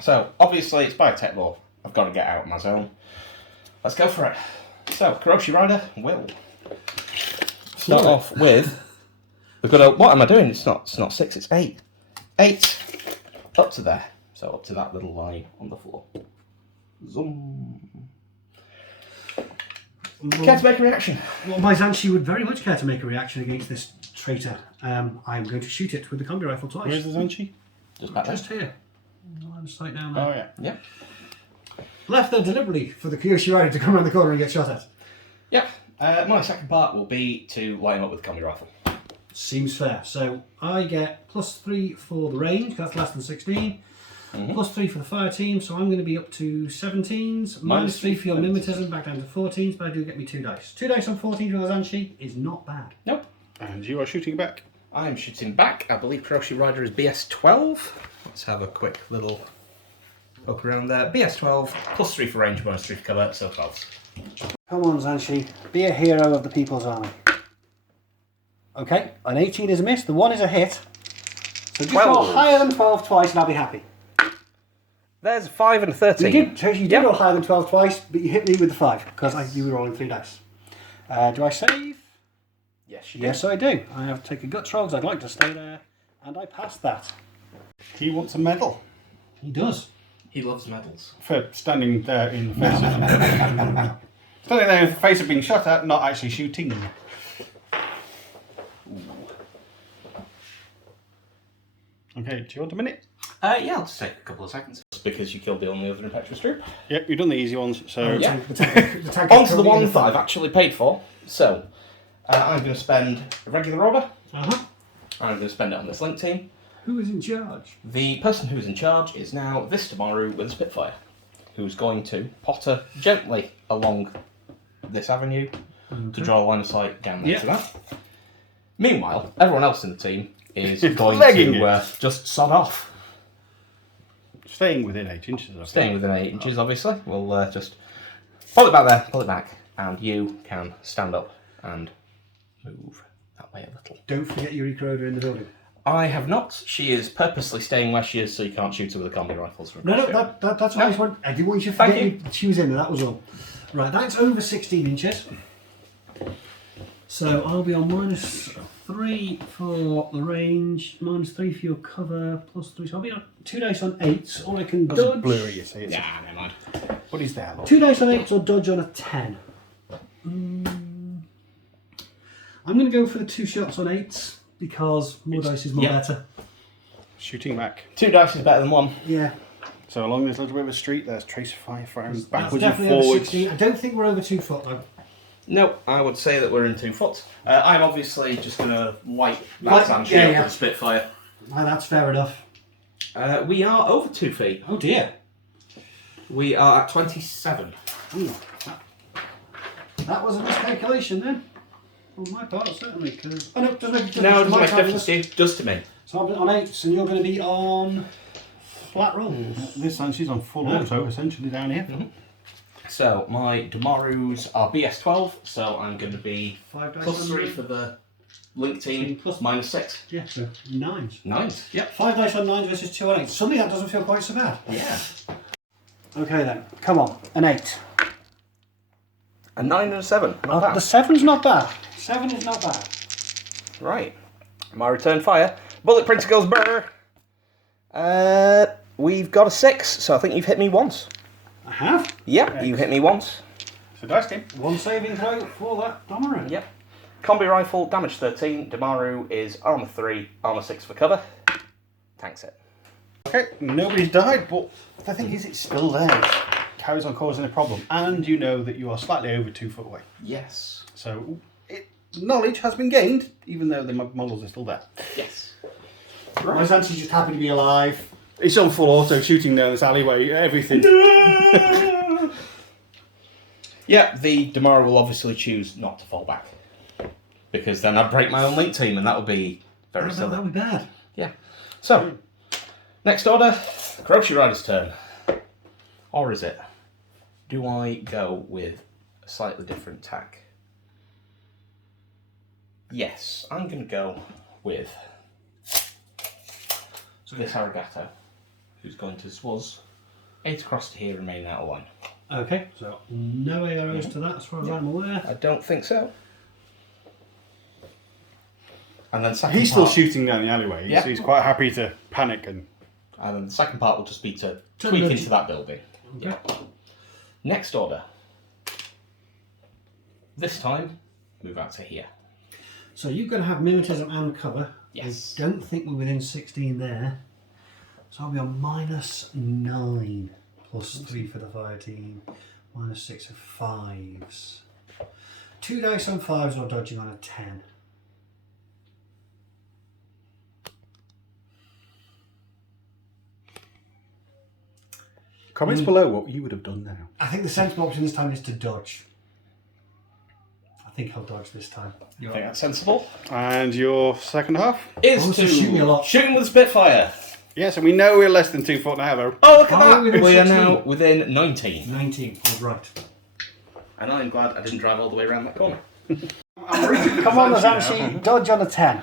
So, obviously, it's Biotechvore. I've got to get out of my zone. Let's go for it. So, Karoshi Rider will start off with the good old. What am I doing? It's not 6. It's 8. 8 up to there. So up to that little line on the floor. Zoom. Care to make a reaction? Well, my Zanshi would very much care to make a reaction against this traitor. I'm going to shoot it with the combi rifle twice. Where's the Zanshi? Just back there. Just here. Line of sight down there. Oh, yeah. Yeah. Left there deliberately for the Karoshi Rider to come around the corner and get shot at. Yeah. My second part will be to line him up with the combi rifle. Seems fair. So I get +3 for the range, that's less than 16. +3 for the fire team, so I'm going to be up to 17s. -3 for your mimetism, back down to 14s, but I do get me 2 dice. 2 dice on 14 with a Zanshi is not bad. Nope. And you are shooting back. I'm shooting back. I believe Karoshi Rider is BS12. Let's have a quick little poke around there. BS12, +3 for range, -3 for cover, so 12s. Come on, Zanshi, be a hero of the People's Army. Okay, an 18 is a miss, the 1 is a hit. So just roll higher than 12 twice and I'll be happy. There's a 5 and a 13. You did roll higher than 12 twice, but you hit me with the 5 because you were rolling 3 dice. Do I save? Yes, you do. Yes, I do. I have to take a guts roll because I'd like to stay there, and I passed that. He wants a medal He does. He loves medals. for standing there in the face of standing there in the face of being shot at, not actually shooting. Okay, do you want a minute? Yeah, I'll just take a couple of seconds. Because you killed the only other impetuous troop. Yep, you've done the easy ones, so... Yeah. The tank On is to the currently in ones that fight. I've actually paid for. So, I'm going to spend a regular order. I'm going to spend it on this link team. Who is in charge? The person who's in charge is now this Tamaru with a Spitfire, who's going to potter gently along this avenue to draw a line of sight down there to that. Meanwhile, everyone else in the team is going Legging to just sod off. Staying within 8 inches of Staying within 8 inches, obviously. We'll just pull it back there, pull it back, and you can stand up and move that way a little. Don't forget Eureka Roder in the building. I have not. She is purposely staying where she is so you can't shoot her with the combi rifles. No, that's what I just want. I didn't want you to forget she was in there, that was all. Right, that's over 16 inches. So I'll be on -3 for the range, -3 for your cover, +3. So I'll be on 2 dice on 8s, or I can dodge. blurry, you see. Yeah, never mind. What is that? 2 dice on 8s or dodge on a 10. I'm going to go for the 2 shots on 8s because more dice is more better. Shooting back. 2 dice is better than 1. Yeah. So along this little bit of a street, there's trace of fire firing That's backwards and definitely over forwards. 16. I don't think we're over 2 foot though. No, I would say that we're in 2 foot. I'm obviously just going to light that Banshee up with Spitfire. No, that's fair enough. We are over 2 feet. Oh dear. We are at 27. Ooh, that was a miscalculation then. On my part, certainly. Cause... Oh no, it doesn't make a difference. No, it doesn't make a difference to you. It does to me. So I'm on 8s, and you're going to be on flat rolls. This Banshee's on full auto, essentially, down here. Mm-hmm. So my Damaru's are BS12, so I'm going to be 5 dice plus on 3 them. for the link team, Plus- minus 6. Yeah, so 9s. 9s, yep. 5 dice on 9s versus 2 on 8s. Suddenly that doesn't feel quite so bad. Yeah. Okay then, come on, an 8. A 9 and a 7. Not bad. The 7's not bad. 7 is not bad. Right. My return fire. Bullet printer goes brr. We've got a 6, so I think you've hit me once. I have. Yep, you hit me once. So dice game. 1 saving throw for that Damaru. Yep. Combi rifle, damage 13. Damaru is armor 3, armor 6 for cover. Tanks it. Okay, nobody's died, but the thing is, it's still there. It carries on causing a problem, and you know that you are slightly over 2 foot away. Yes. So knowledge has been gained, even though the models are still there. Yes. My Zanti's just happy to be alive. It's on full auto, shooting down this alleyway, everything. Yeah, the Damaru will obviously choose not to fall back. Because then I'd break my own link team, and that would be very silly. That would be bad. Yeah. So, next order, Crochet Rider's turn. Or is it? Do I go with a slightly different tack? Yes, I'm going to go with this Arigato, who's going to swazz 8 across to here, remaining out of line. Okay, so no arrows to that as far as I'm aware. I don't think so. And then second He's part, still shooting down the alleyway, Yeah. so he's quite happy to panic and... And then the second part will just be to Turn tweak the- into that building. Okay. Next order. This time, move out to here. So you're going to have mimetism and cover. Yes. I don't think we're within 16 there. So I'll be on -9 plus 3 for the fire team, -6 of 5s. 2 dice on 5s or dodging on a 10. Comments below what you would have done now. I think the sensible option this time is to dodge. I think I'll dodge this time. I think that's sensible. And your second half? Is Also to shoot me a lot. shooting with Spitfire. Yes, and we know we're less than 2 foot now, though. Oh, look at Oh, that! within We are 16. now within 19. 19, I was right. And I'm glad I didn't drive all the way around that corner. Come on, Zanshi, dodge on a 10.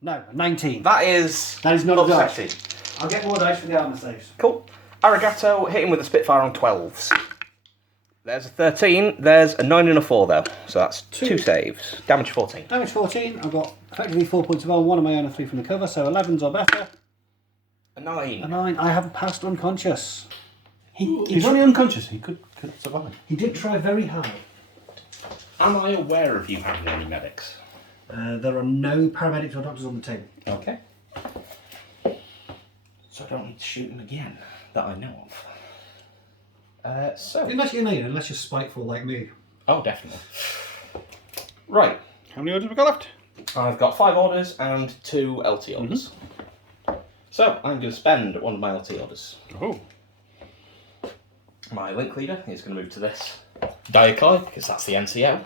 No, 19. That is That is not a dodge. upsetting. I'll get more dice for the armor saves. Cool. Arigato, hitting with a Spitfire on 12s. There's a 13, there's a 9 and a 4 though, so that's 2 saves. Damage 14. Damage 14, I've got effectively 4 points of armor, 1 of my own and 3 from the cover, so 11s or better. A 9. A 9, I haven't passed unconscious. He's only unconscious, he could survive. He did try very hard. Am I aware of you having any medics? There are no paramedics or doctors on the team. Okay. So I don't need to shoot him again, that I know of. Unless unless you're spiteful like me. Oh, definitely. Right. How many orders have we got left? I've got 5 orders and 2 LT orders. So I'm going to spend one of my LT orders. Oh. My link leader is going to move to this Daikoi, because that's the NCO.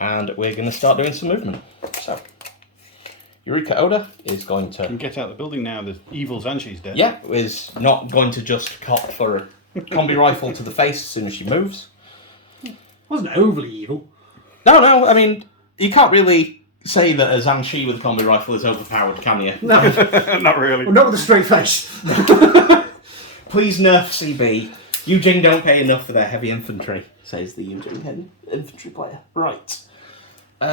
And we're going to start doing some movement. So, Eureka Oda is going You can to... get out the building now, the evil Zanshi's dead. Yeah, is not going to just cop for a combi rifle to the face as soon as she moves. Wasn't overly evil. No, I mean, you can't really say that a Zanshi with a combi rifle is overpowered, can you? No, Not really. not with a straight face. Please nerf CB. Eugene don't pay enough for their heavy infantry, says the Eugene infantry player. Right.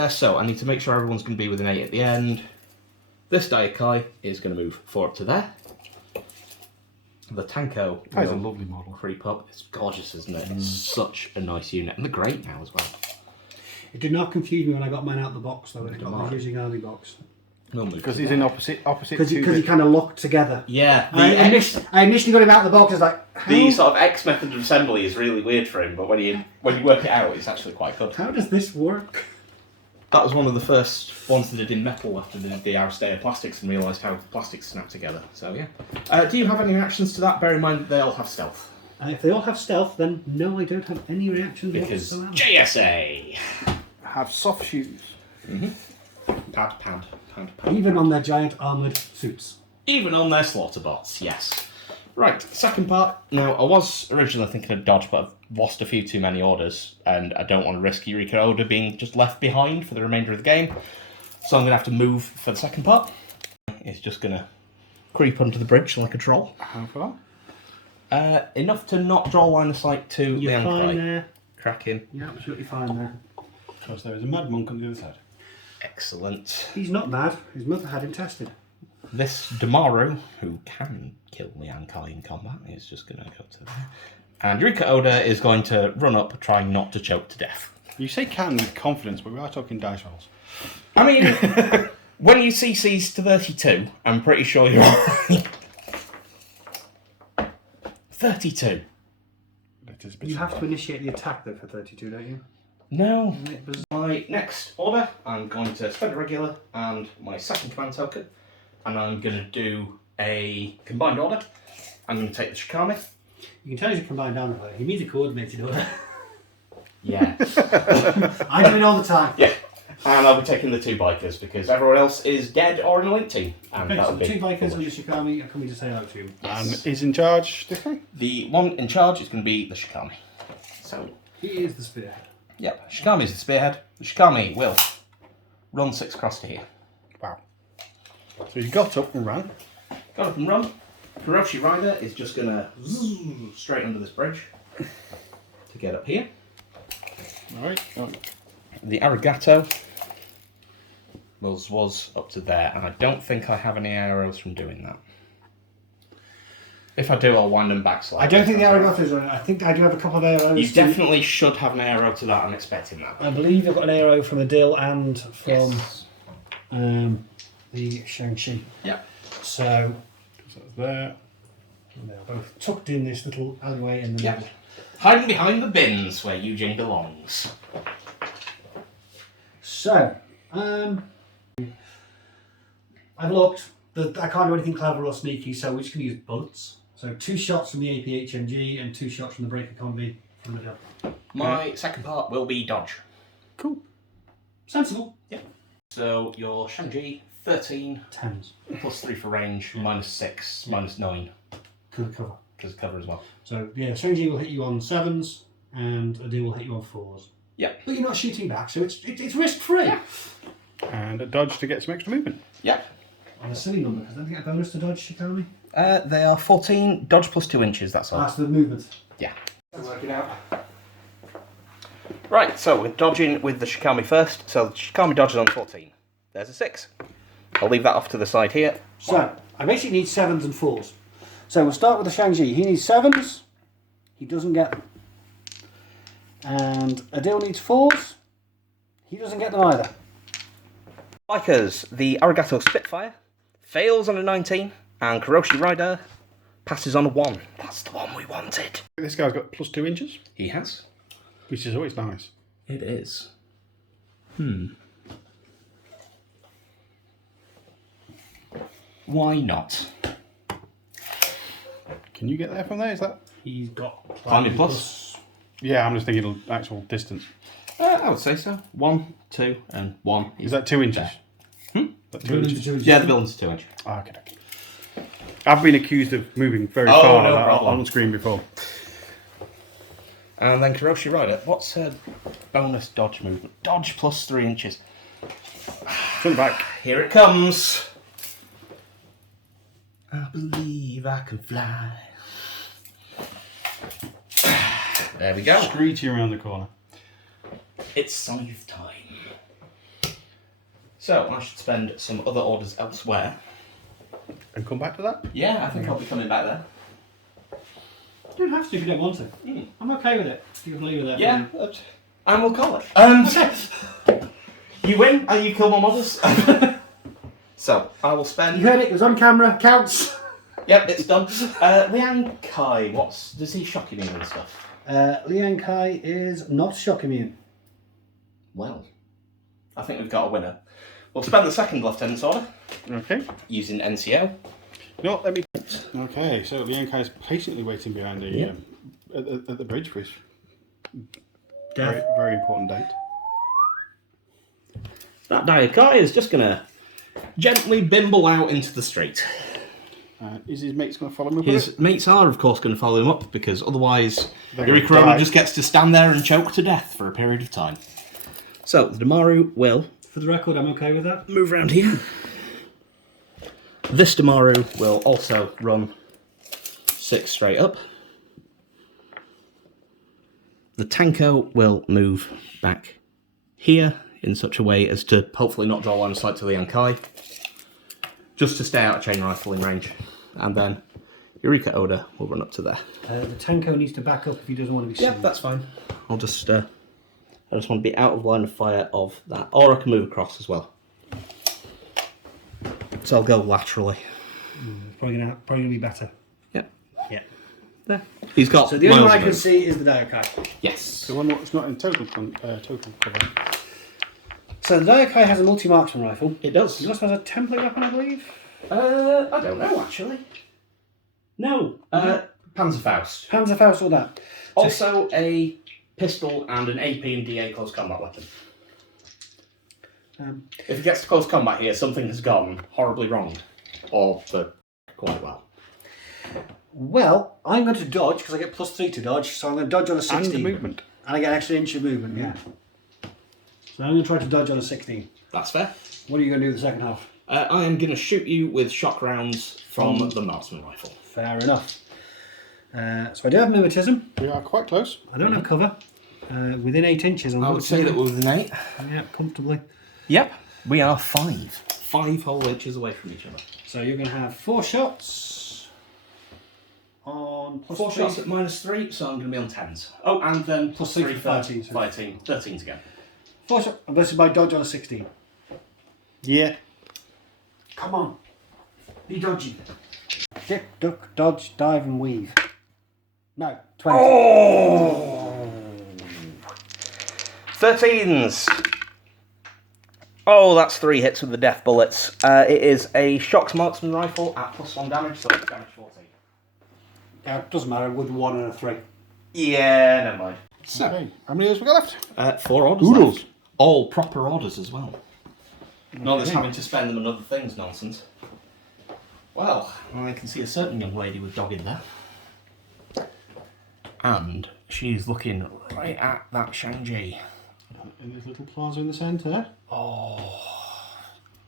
So, I need to make sure everyone's going to be within 8 at the end. This Daikoi is going to move 4 up to there. The Tanko That is a will lovely model. creep up. It's gorgeous, isn't it? It's such a nice unit. And they're great now as well. It did not confuse me when I got mine out of the box, though, when I got Demar. the using army box. Normally Because he's in opposite Because to you the... kind of lock together. Yeah, I initially got him out of the box. I was like, how, the sort of X method of assembly is really weird for him, but when you work it out, it's actually quite good. how does this work? That was one of the first ones that did in metal after they did the Aristeo plastics and realised how plastics snap together. So yeah. Do you have any reactions to that? Bear in mind they all have stealth. If they all have stealth, then no, I don't have any reactions Because whatsoever. JSA! Have soft shoes. Pad. Even on their giant armoured suits. Even on their slaughter bots, yes. Right, second part. Now, I was originally thinking of dodge, but I've lost a few too many orders, and I don't want to risk Eureka Oda being just left behind for the remainder of the game. So I'm going to have to move for the second part. It's just going to creep under the bridge like a troll. How far? Enough to not draw line of sight to the You're fine Ankrai. there. Cracking. You're absolutely fine there. Because there is a mad monk on the other side. Excellent. He's not mad. His mother had him tested. This Damaru, who can kill the Ankrai in combat, is just going to go to there. And Eureka Oda is going to run up, trying not to choke to death. You say can with confidence, but we are talking dice rolls. I mean, when you CC's to 32, I'm pretty sure you're alright. 32. It is a bit You have to initiate the attack though for 32, don't you? No. My next order, I'm going to spend a regular and my second command token, and I'm going to do a combined order. I'm going to take the Shikami. You can tell he's a combined armor player. He means a coordinated order. Yeah. I do it all the time. Yeah. And I'll be taking the two bikers because everyone else is dead or in a link team. And Okay, so that'll the be two bikers and the Shikami are coming to say hello to you. And is in charge this guy? The one in charge is going to be the Shikami. So, He is the spearhead. yep, Shikami is the spearhead. The Shikami will run 6 across to here. Wow. So he got up and ran. Got up and run. Hiroshi Rider is just going to straight under this bridge to get up here. Alright. The Arigato was up to there, and I don't think I have any arrows from doing that. If I do, I'll wind them back slightly. I don't think the Arigatos are in it. I think I do have a couple of arrows. You definitely should have an arrow to that. I'm expecting that. I believe I've got an arrow from Adil and from Yes. the Shang-Chi. Yeah. So So it's there. they're both tucked in this little alleyway in the Yeah. middle. Hiding behind the bins where Eugene belongs. So, I've looked. I can't do anything clever or sneaky, so we're just going to use bullets. So 2 shots from the APHMG and 2 shots from the breaker combi from the Adil. My second part will be dodge. Cool. Sensible. Yeah. So your Shang-Chi 13 10s. plus 3 for range, minus 6, minus 9 To the cover. because of cover as well. So yeah, Shang-Chi will hit you on 7s and Adil will hit you on 4s. Yep. But you're not shooting back, so it's risk-free. Yeah. And a dodge to get some extra movement. Yep. On a silly number, because I don't get a bonus to dodge, Shikami. They are 14, dodge plus 2 inches, that's all. That's the movement. Yeah. Let's work it out. Right, so we're dodging with the Shikami first. So the Shikami dodges on 14. There's a 6. I'll leave that off to the side here. So, I basically need 7s and 4s. So we'll start with the Shang-Chi. He needs 7s. He doesn't get them. And Adil needs 4s. He doesn't get them either. Bikers, the Arigato Spitfire fails on a 19, and Hiroshi Rider passes on a 1. That's the one we wanted. This guy's got plus 2 inches, He has. which is always nice. It is. Why not? Can you get there from there? Is that? He's got Climbing plus. Yeah, I'm just thinking actual distance. I would say so. 1, 2, and 1. Is that 2 inches? There. That 2 inches? Yeah, the building's 2 inch. Ah, okay. I've been accused of moving very Oh, far no problem. on screen before. And then Hiroshi Rider. What's her bonus dodge movement? Dodge plus 3 inches. Turn back. Here it comes. I believe I can fly. There we go. Screechy around the corner. It's Scythe time. So, I should spend some other orders elsewhere. And come back to that? Yeah, I think I'll be coming back there. You don't have to if you don't want to. I'm okay with it. You can leave it there. Yeah, and we'll call it. You win and you kill more models. So So, I will spend... You heard it was on camera. Counts. Yep, it's done. Liang Kai, does he shock immune and stuff? Liang Kai is not shock immune. Well, I think we've got a winner. We'll spend the second Lieutenant's order. Okay. Using NCO. No, let me... Okay, so Liang Kai is patiently waiting behind at the bridge for his very, very important date. That Daikai is just going to gently bimble out into the street. Is his mates going to follow him up? His mates are, of course, going to follow him up, because otherwise gonna Irikoroda die. just gets to stand there and choke to death for a period of time. So, the Damaru will... For the record, I'm okay with that. Move around here. This Damaru will also run 6 straight up. The Tanko will move back here in such a way as to hopefully not draw line of sight to the Yankai, just to stay out of chain rifling range. And then Eureka Oda will run up to there. The Tanko needs to back up if he doesn't want to be seen. Yeah, that's fine. I just want to be out of line of fire of that, or I can move across as well. So I'll go laterally. Probably gonna be better. Yep. Yeah. There. He's got. So the only miles one I of can move. see is the Daikai. Yes. The one that's not in total cover. So the Daikai has a multi-marksman rifle. It does. He also has a template weapon, I believe. I don't know actually. No. Panzerfaust. Panzerfaust, all that. Also a pistol and an AP and DA close combat weapon. If it gets to close combat here, something has gone horribly wrong. Or for quite well. Well, I'm going to dodge because I get +3 to dodge, so I'm going to dodge on a 16. And movement. And I get an extra inch of movement, yeah. So I'm going to try to dodge on a 16. That's fair. What are you going to do in the second half? I am going to shoot you with shock rounds from the marksman rifle. Fair enough. So I do have mimetism. We are quite close. I don't have cover. Within 8 inches. I would say that we're within 8. Yeah, comfortably. Yep. We are 5. 5 whole inches away from each other. So you're going to have 4 shots on +3. 4 shots at -3, so I'm going to be on 10s. Oh, and then +3 for 13. 13s again. 4 shots. And this is my dodge on a 16. Yeah. Come on. Be dodgy. Dip, duck, dodge, dive and weave. No, 20. Oh! 13s. Oh, that's 3 hits with the death bullets. It is a shocked marksman rifle at +1 damage, so it's damage 14. Yeah, it doesn't matter with 1 and a 3. Yeah, never mind. So, how many years we got left? 4 orders Oodles. left. All proper orders as well. Not just having to spend them on other things nonsense. Well, I can see a certain young lady with dog in there. And she's looking right at that Shang-Chi. In this little plaza in the centre.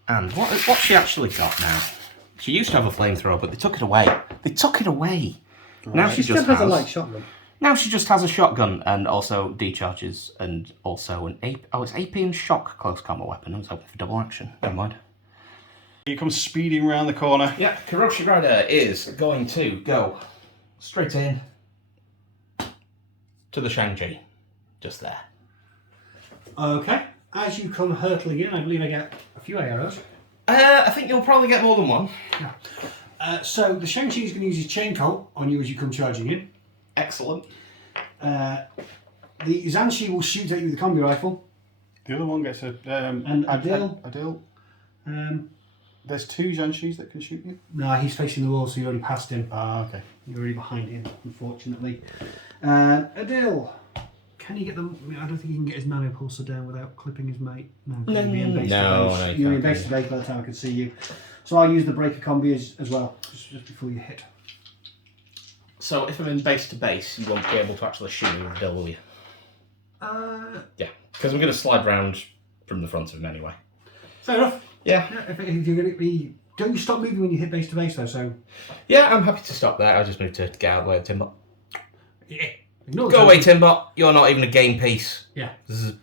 And what's she actually got now? She used to have a flamethrower, but they took it away. Now she Still just has a has. light shotgun. Now she just has a shotgun and also decharges and also an AP. Oh, it's AP and shock close combat weapon. I was hoping for double action. Never mind. He comes speeding round the corner. Yeah, Karoshi Rider is going to go straight in to the Shang-Chi. Just there. Okay. As you come hurtling in, I believe I get a few arrows. I think you'll probably get more than one. So the Shang-Chi is going to use his chain colt on you as you come charging in. Excellent. The Zanshi will shoot at you with a combi rifle. The other one gets a... And Adil. Adil. There's 2 Janshis that can shoot you? No, he's facing the wall, so you already passed him. Ah, okay. You're already behind him, unfortunately. Adil. Can you get them? I don't think he can get his nanopulsar down without clipping his mate. No, you'll be in base to base. You're in base to base by the time I can see you. So I'll use the breaker combi as well, just before you hit. So if I'm in base to base, you won't be able to actually shoot me with Bill, will you? Yeah, because I'm going to slide round from the front of him anyway. Fair enough. Yeah. If you're going to be, don't you stop moving when you hit base to base though. So Yeah, I'm happy to stop there. I just moved to get out of the way of Timbot. yeah, Go away, Timbot. You're not even a game piece. Yeah, Zzz.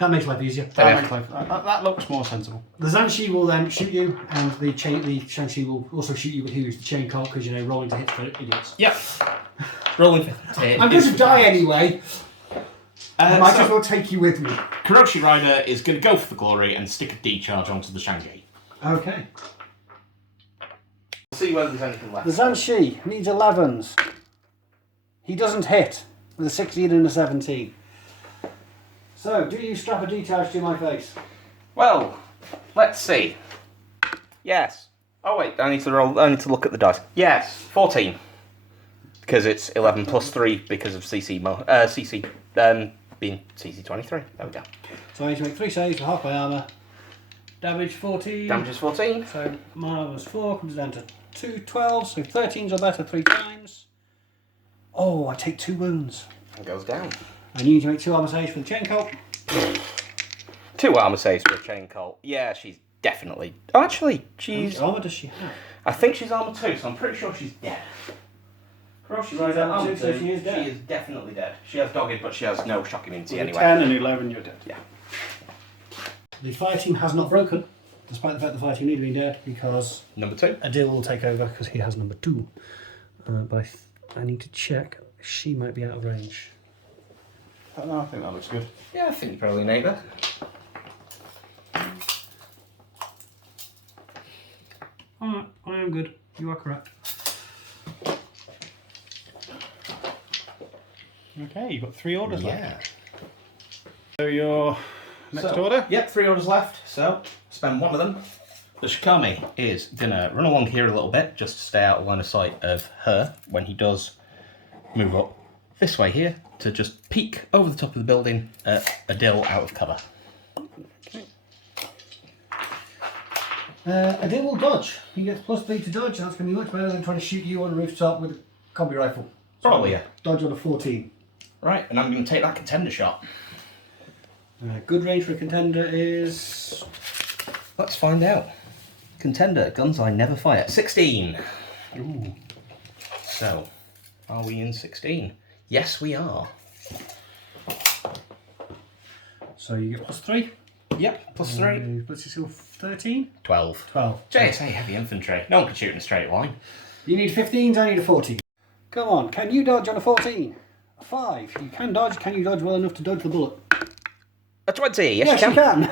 that makes life easier. That looks more sensible. The Zanshi will then shoot you, and the Shang-Chi will also shoot you, but he uses the chain colt because rolling to hit for idiots. Yep. Rolling for hit. I'm going to die anyway. I might so as well take you with me. Karoshi Rider is going to go for the glory and stick a D charge onto the Shang-Chi. Okay. See whether there's anything left. The Zanshi needs 11s. He doesn't hit with a 16 and a 17. So, do you strap a detach to my face? Well, let's see. Yes. Oh wait, I need to roll. I need to look at the dice. Yes, 14. Because it's 11 plus 3 because of CC being CC23. There we go. So I need to make 3 saves for half my armour. Damage 14. Damage is 14. So my armour was 4, comes down to 2, 12. So 13s or better 3 times. Oh, I take 2 wounds. And goes down. And you need to make 2 armour saves for the chain cult. 2 armour saves for a chain cult. Yeah, she's definitely. Oh, actually, she's. How much armour does she have? I think she's armour 2, so I'm pretty sure she's dead. She's armour 2, so she is dead. She is definitely dead. She has dogged, but she has no shock immunity With anyway. 10 and 11, you're dead. Yeah. The fire team has not broken, despite the fact the fire team need to be dead, because Number 2. Adil will take over because he has number 2. But I need to check. She might be out of range. No, I think that looks good. Yeah, I think you probably need that. Alright, I am good. You are correct. Okay, you've got 3 orders left. Yeah. So your next So, order? Yep, 3 orders left, so spend 1 of them. The Shikami is going to run along here a little bit, just to stay out of line of sight of her when he does move up this way here, to just peek over the top of the building at Adil out of cover. Adil will dodge. He gets +3 to dodge. That's going to be much better than trying to shoot you on a rooftop with a combi rifle. So Probably, yeah. Dodge on a 14. Right, and I'm going to take that contender shot. Good range for a contender is... Let's find out. Contender, guns I never fire. 16. Ooh. So, are we in 16? Yes, we are. So you get +3. Yep, +3. Let's see, 13? 12. 12. JSA heavy infantry. No one can shoot in a straight line. You need 15s, I need a 14. Come on, can you dodge on a 14? A 5. You can dodge. Can you dodge well enough to dodge the bullet? A 20. Yes, Yes, you you can. can.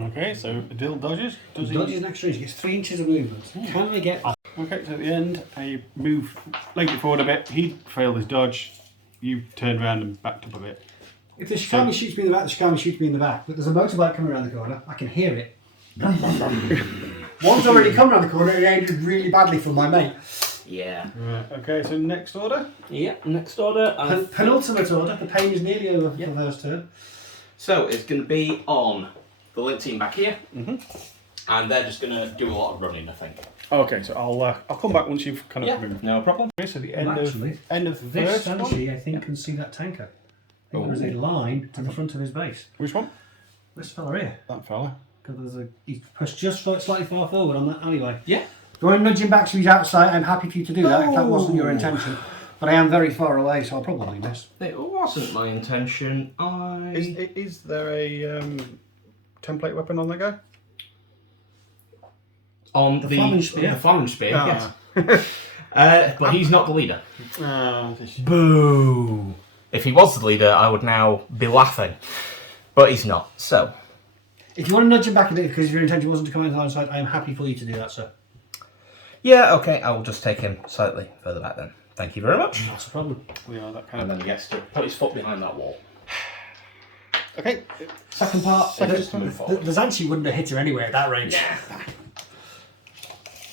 Okay, so Adil dodges. Does he? Dodges next range. He gets 3 inches of movement. Can I get... Okay, so at the end, I move, leg it forward a bit. He failed his dodge. You turned around and backed up a bit. If the Shikami shoots me in the back, the Shikami shoots me in the back. But there's a motorbike coming around the corner. I can hear it. One's already come around the corner. It aimed really badly for my mate. Yeah. Right, okay, so next order. Yep, next order. Penultimate order. The pain is nearly over for the first turn. So, it's going to be on the link team back here. And they're just going to do a lot of running, I think. Okay, so I'll come back once you've kind of moved. No problem. Okay, so the end Actually, of the This first one. Sanchi, I think, can see that tanker. I think there is a line to the front of his base. Which one? This fella here. That fella. Because he's pushed just slightly far forward on that alleyway. Yeah. If you want to nudge him back so he's outside, I'm happy for you to do that if that wasn't your intention. But I am very far away, so I'll probably miss. It wasn't my intention. Is there a template weapon on that guy? On the Flaming Spear, yes. But he's not the leader. Boo! If he was the leader, I would now be laughing. But he's not, so... If you want to nudge him back a bit because your intention wasn't to come inside, I am happy for you to do that, sir. Yeah, okay, I will just take him slightly further back then. Thank you very much. That's a problem. We are that kind And of... then he gets to put his foot behind that wall. Okay. Second part, just move The forward. Zanchi wouldn't have hit her anyway at that range. Yeah.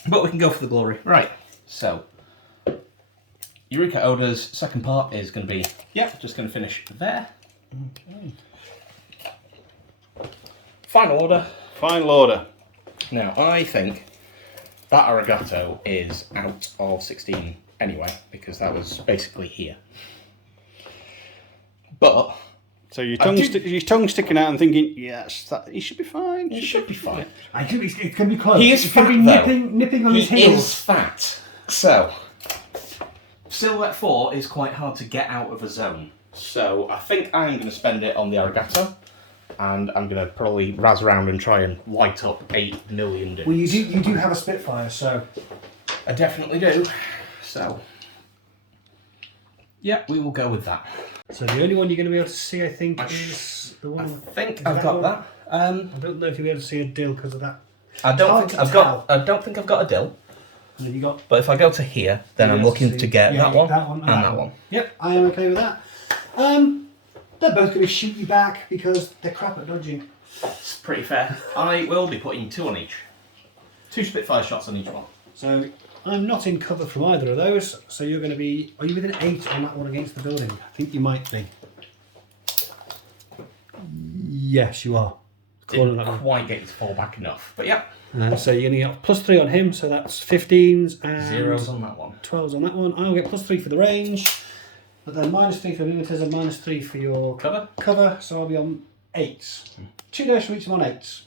But we can go for the glory. Right, so... Eureka Oda's second part is going to be... Yep, just going to finish there. Okay. Final order. Final order. Now, I think that Arigato is out of 16 anyway, because that was basically here. But... So your tongue sticking out and thinking, yes, he should be fine. He should be fine. I think it can be close. He is It fat, can be though. nipping on his He heels. is fat. So, Silhouette 4 is quite hard to get out of a zone. So, I think I'm going to spend it on the Arigato. And I'm going to probably razz around and try and light up 8 million dudes. Well, you do have a Spitfire, so... I definitely do. So, yeah, we will go with that. So the only one you're going to be able to see, I think, is the one... I think is I've got one? that. I don't know if you'll be able to see a deal because of that I don't Hard think to I've tell. got. I don't think I've got a dill. And have you got? But if I go to here, then I'm looking to get Yeah, that one and that one. Yep, I am okay with that. They're both going to shoot you back because they're crap at dodging. It's pretty fair. I will be putting 2 on each. 2 Spitfire shots on each one. So I'm not in cover from either of those. So you're going to be. Are you within 8 on that one against the building? I think you might be. Yes, you are. Didn't quite get you to fall back enough, but yeah. So you're going to get +3 on him, so that's 15s and 0s on that one. 12s on that one. I'll get +3 for the range, but then -3 for mimeters and -3 for your Cover. So I'll be on 8s. 2 days for each one 8s.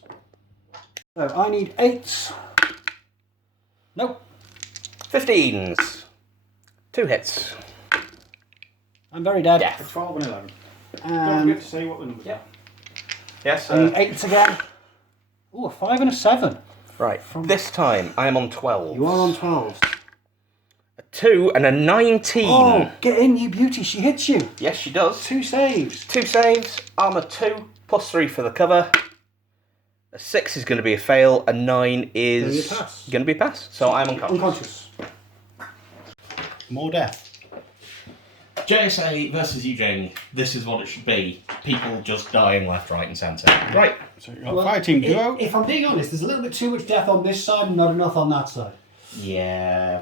So I need 8s. Nope. 15s. 2 hits. I'm very dead. Death. 12 and 11. Don't And forget to say what the numbers are. Yes. I need 8s again. Oh, a 5 and a 7. Right. This time I am on 12. You are on 12s. A 2 and a 19. Oh, get in, you beauty. She hits you. Yes, she does. 2 saves. 2 saves. Armor 2 +3 for the cover. A 6 is going to be a fail. A 9 is going to be a pass. So I'm unconscious. More death. JSA versus Eugene. This is what it should be. People just dying left, right, and centre. Right. So you've got fire team duo. If I'm being honest, there's a little bit too much death on this side and not enough on that side. Yeah.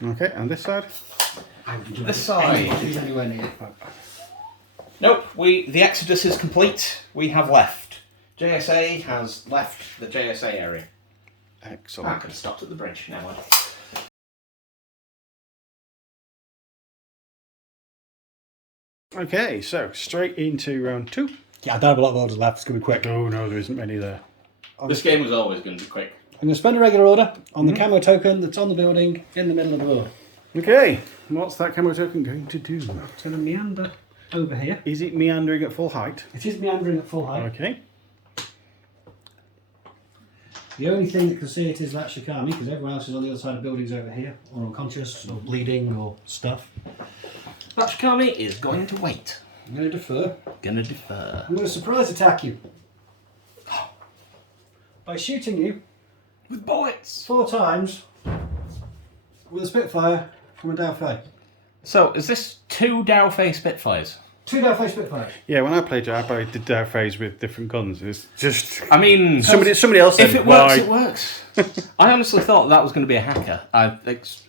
Okay, and this side? This side. Anywhere near. Nope. The exodus is complete. We have left. JSA has left the JSA area. I Excellent. could have stopped at the bridge. Never mind. Okay, so straight into round 2. Yeah, I don't have a lot of orders left. It's going to be quick. Oh no, there isn't many there. This game was always going to be quick. I'm going to spend a regular order on the camo token that's on the building in the middle of the board. Okay, what's that camo token going to do? It's going to meander over here. Is it meandering at full height? It is meandering at full height. Okay. The only thing that can see it is that Shikami, because everyone else is on the other side of buildings over here, or unconscious, or bleeding, or stuff. Bachkami is going to wait. I'm going to defer. Gonna defer. I'm going to surprise attack you. By shooting you With bullets! 4 times with a Spitfire from a Daofei. So, is this 2 Daofei Spitfires? 2 Daofei Spitfires. Yeah, when I played I did phase with different guns. It's just I mean... somebody else said, If it why? works, it works. I honestly thought that was going to be a hacker. I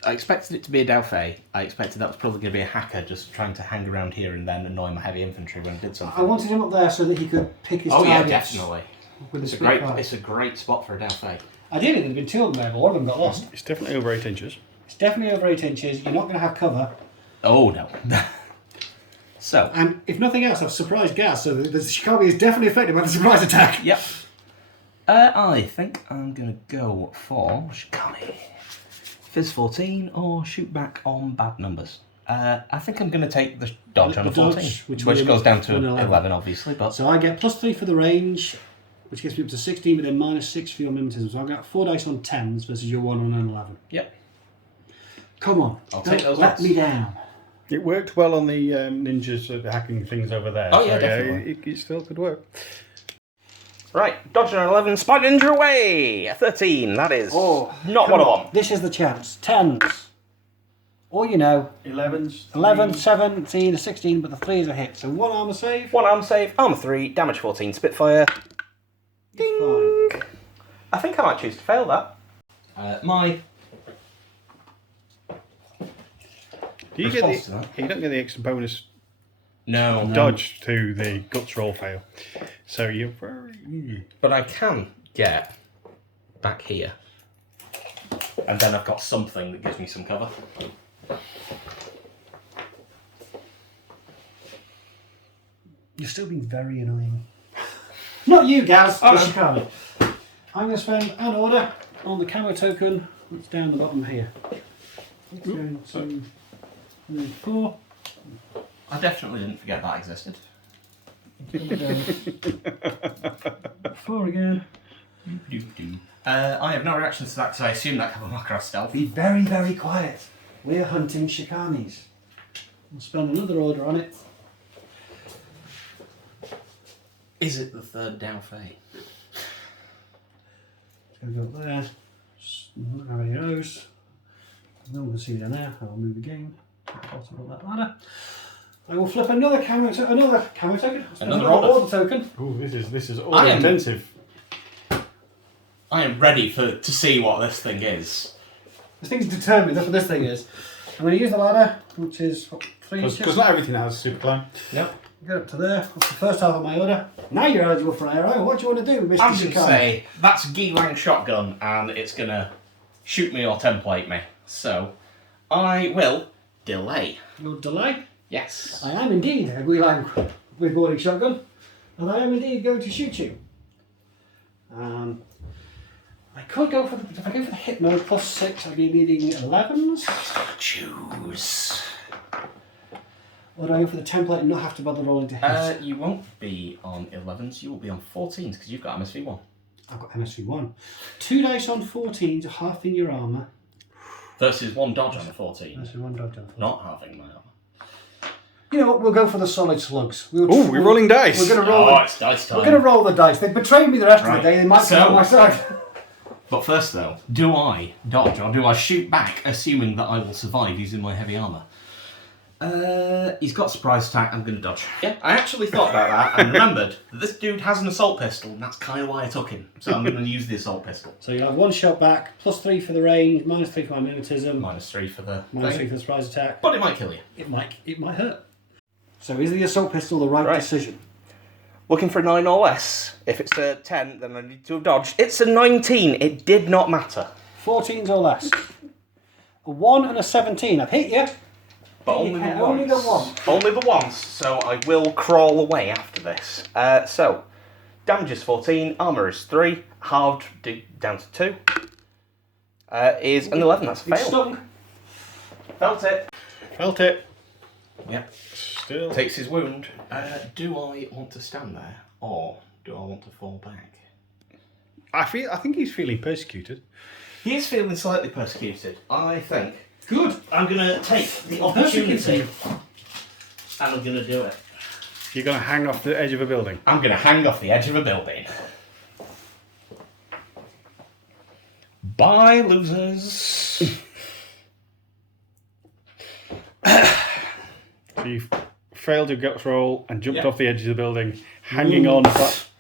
expected it to be a Daofei. I expected that was probably going to be a hacker just trying to hang around here and then annoy my heavy infantry when I did something. I wanted him up there so that he could pick his Oh yeah, targets. definitely. With It's the a great. Spitfire. It's a great spot for a Daofei. Ideally, there'd been 2 of them there, but one of them got lost. It's definitely over 8 inches. It's definitely over 8 inches. You're not going to have cover. Oh no. So. And if nothing else, I've surprised Gaz, so the Shikami is definitely affected by the surprise attack. Yep. I think I'm going to go for Shikami. Fizz 14 or shoot back on bad numbers. I think I'm going to take the dodge on a 14, which goes down to 11 obviously. But So I get +3 for the range, which gets me up to 16, but then -6 for your mimetism. So I've got 4 dice on 10s versus your 1 on an 11. Yep. Come on, I'll don't take those let odds. me down. It worked well on the ninjas hacking things over there. Oh, yeah, so, definitely. it still could work. Right, dodge on 11, Spider Ninja away! A 13, that is not what I want. This is the chance. 10s. Or you know, 11s. 11, 17, a 16, but the 3 is a hit. So 1 armor save. 1 arm save, armor 3, damage 14, Spitfire. Ding! Fine. I think I might choose to fail that. Do you get Response to that. you don't get the extra bonus No. dodge to the guts roll fail. So you're very... But I can get back here. And then I've got something that gives me some cover. You're still being very annoying. Not you, Gaz. Oh, the no. Shikami. I'm going to spend an order on the camo token. It's down the bottom here. It's going to 4. I definitely didn't forget that existed. 4 again. I have no reaction to that because I assume that cover marker has stealth. Be very, very quiet. We're hunting Shikamis. We'll spend another order on it. Is it the third Daofei? It's going to go up there. Not have any of those. No one can see down there. I'll move again. Bottom of that ladder. I will flip another camo token. Another order token. Ooh, this is all intensive. I am ready to see what this thing is. This thing's determined. That's what this thing is. I'm going to use the ladder, which is what, 3 inches. Because not everything has super climb. Yep. Get up to there. That's the first half of my order. Now you're eligible for an arrow. What do you want to do, Mr. I'm going to Chicago? say that's a Gilang shotgun, and it's going to shoot me or template me. So I will delay. You'll delay? Yes. I am indeed a Gilang with boarding shotgun, and I am indeed going to shoot you. I could go for if I go for the hit mode +6, I'd be needing 11s. Choose. Or do I go for the template and not have to bother rolling to hit? You won't be on 11s, you will be on 14s because you've got MSV1. I've got MSV1. 2 dice on 14s, half in your armour. Versus 1 dodge on a 14. Versus 1 dodge on 14. Not halving my armour. You know what, we'll go for the solid slugs. Oh, we're rolling dice. We're going to roll. It's dice time. We're going to roll the dice. They betrayed me the rest of the day. They might come on my side. But first, though, do I dodge or do I shoot back, assuming that I will survive using my heavy armour? He's got surprise attack. I'm going to dodge. Yeah, I actually thought about that and remembered that this dude has an assault pistol, and that's kind of why I took him. So I'm going to use the assault pistol. So you'll have 1 shot back, +3 for the range, -3 for my mimetism, -3 for the -3 thing. for the surprise attack. But it might kill you. It might hurt. So is the assault pistol the right decision? Looking for a 9 or less. If it's a 10, then I need to have dodged. It's a 19. It did not matter. 14s or less. A 1 and a 17. I've hit you. But only the once. Only the once. Only the once, so I will crawl away after this. So, damage is 14, armour is 3, halved down to 2. Is an 11, that's a It's fail. stung. Felt it. Felt it. Yep. Still. Takes his wound. Do I want to stand there, or do I want to fall back? I think he's feeling persecuted. He is feeling slightly persecuted, I think. Good. I'm going to take the opportunity, and I'm going to do it. You're going to hang off the edge of a building. I'm going to hang off the edge of a building. Bye, losers. So you've failed your guts roll and jumped off the edge of the building, hanging on.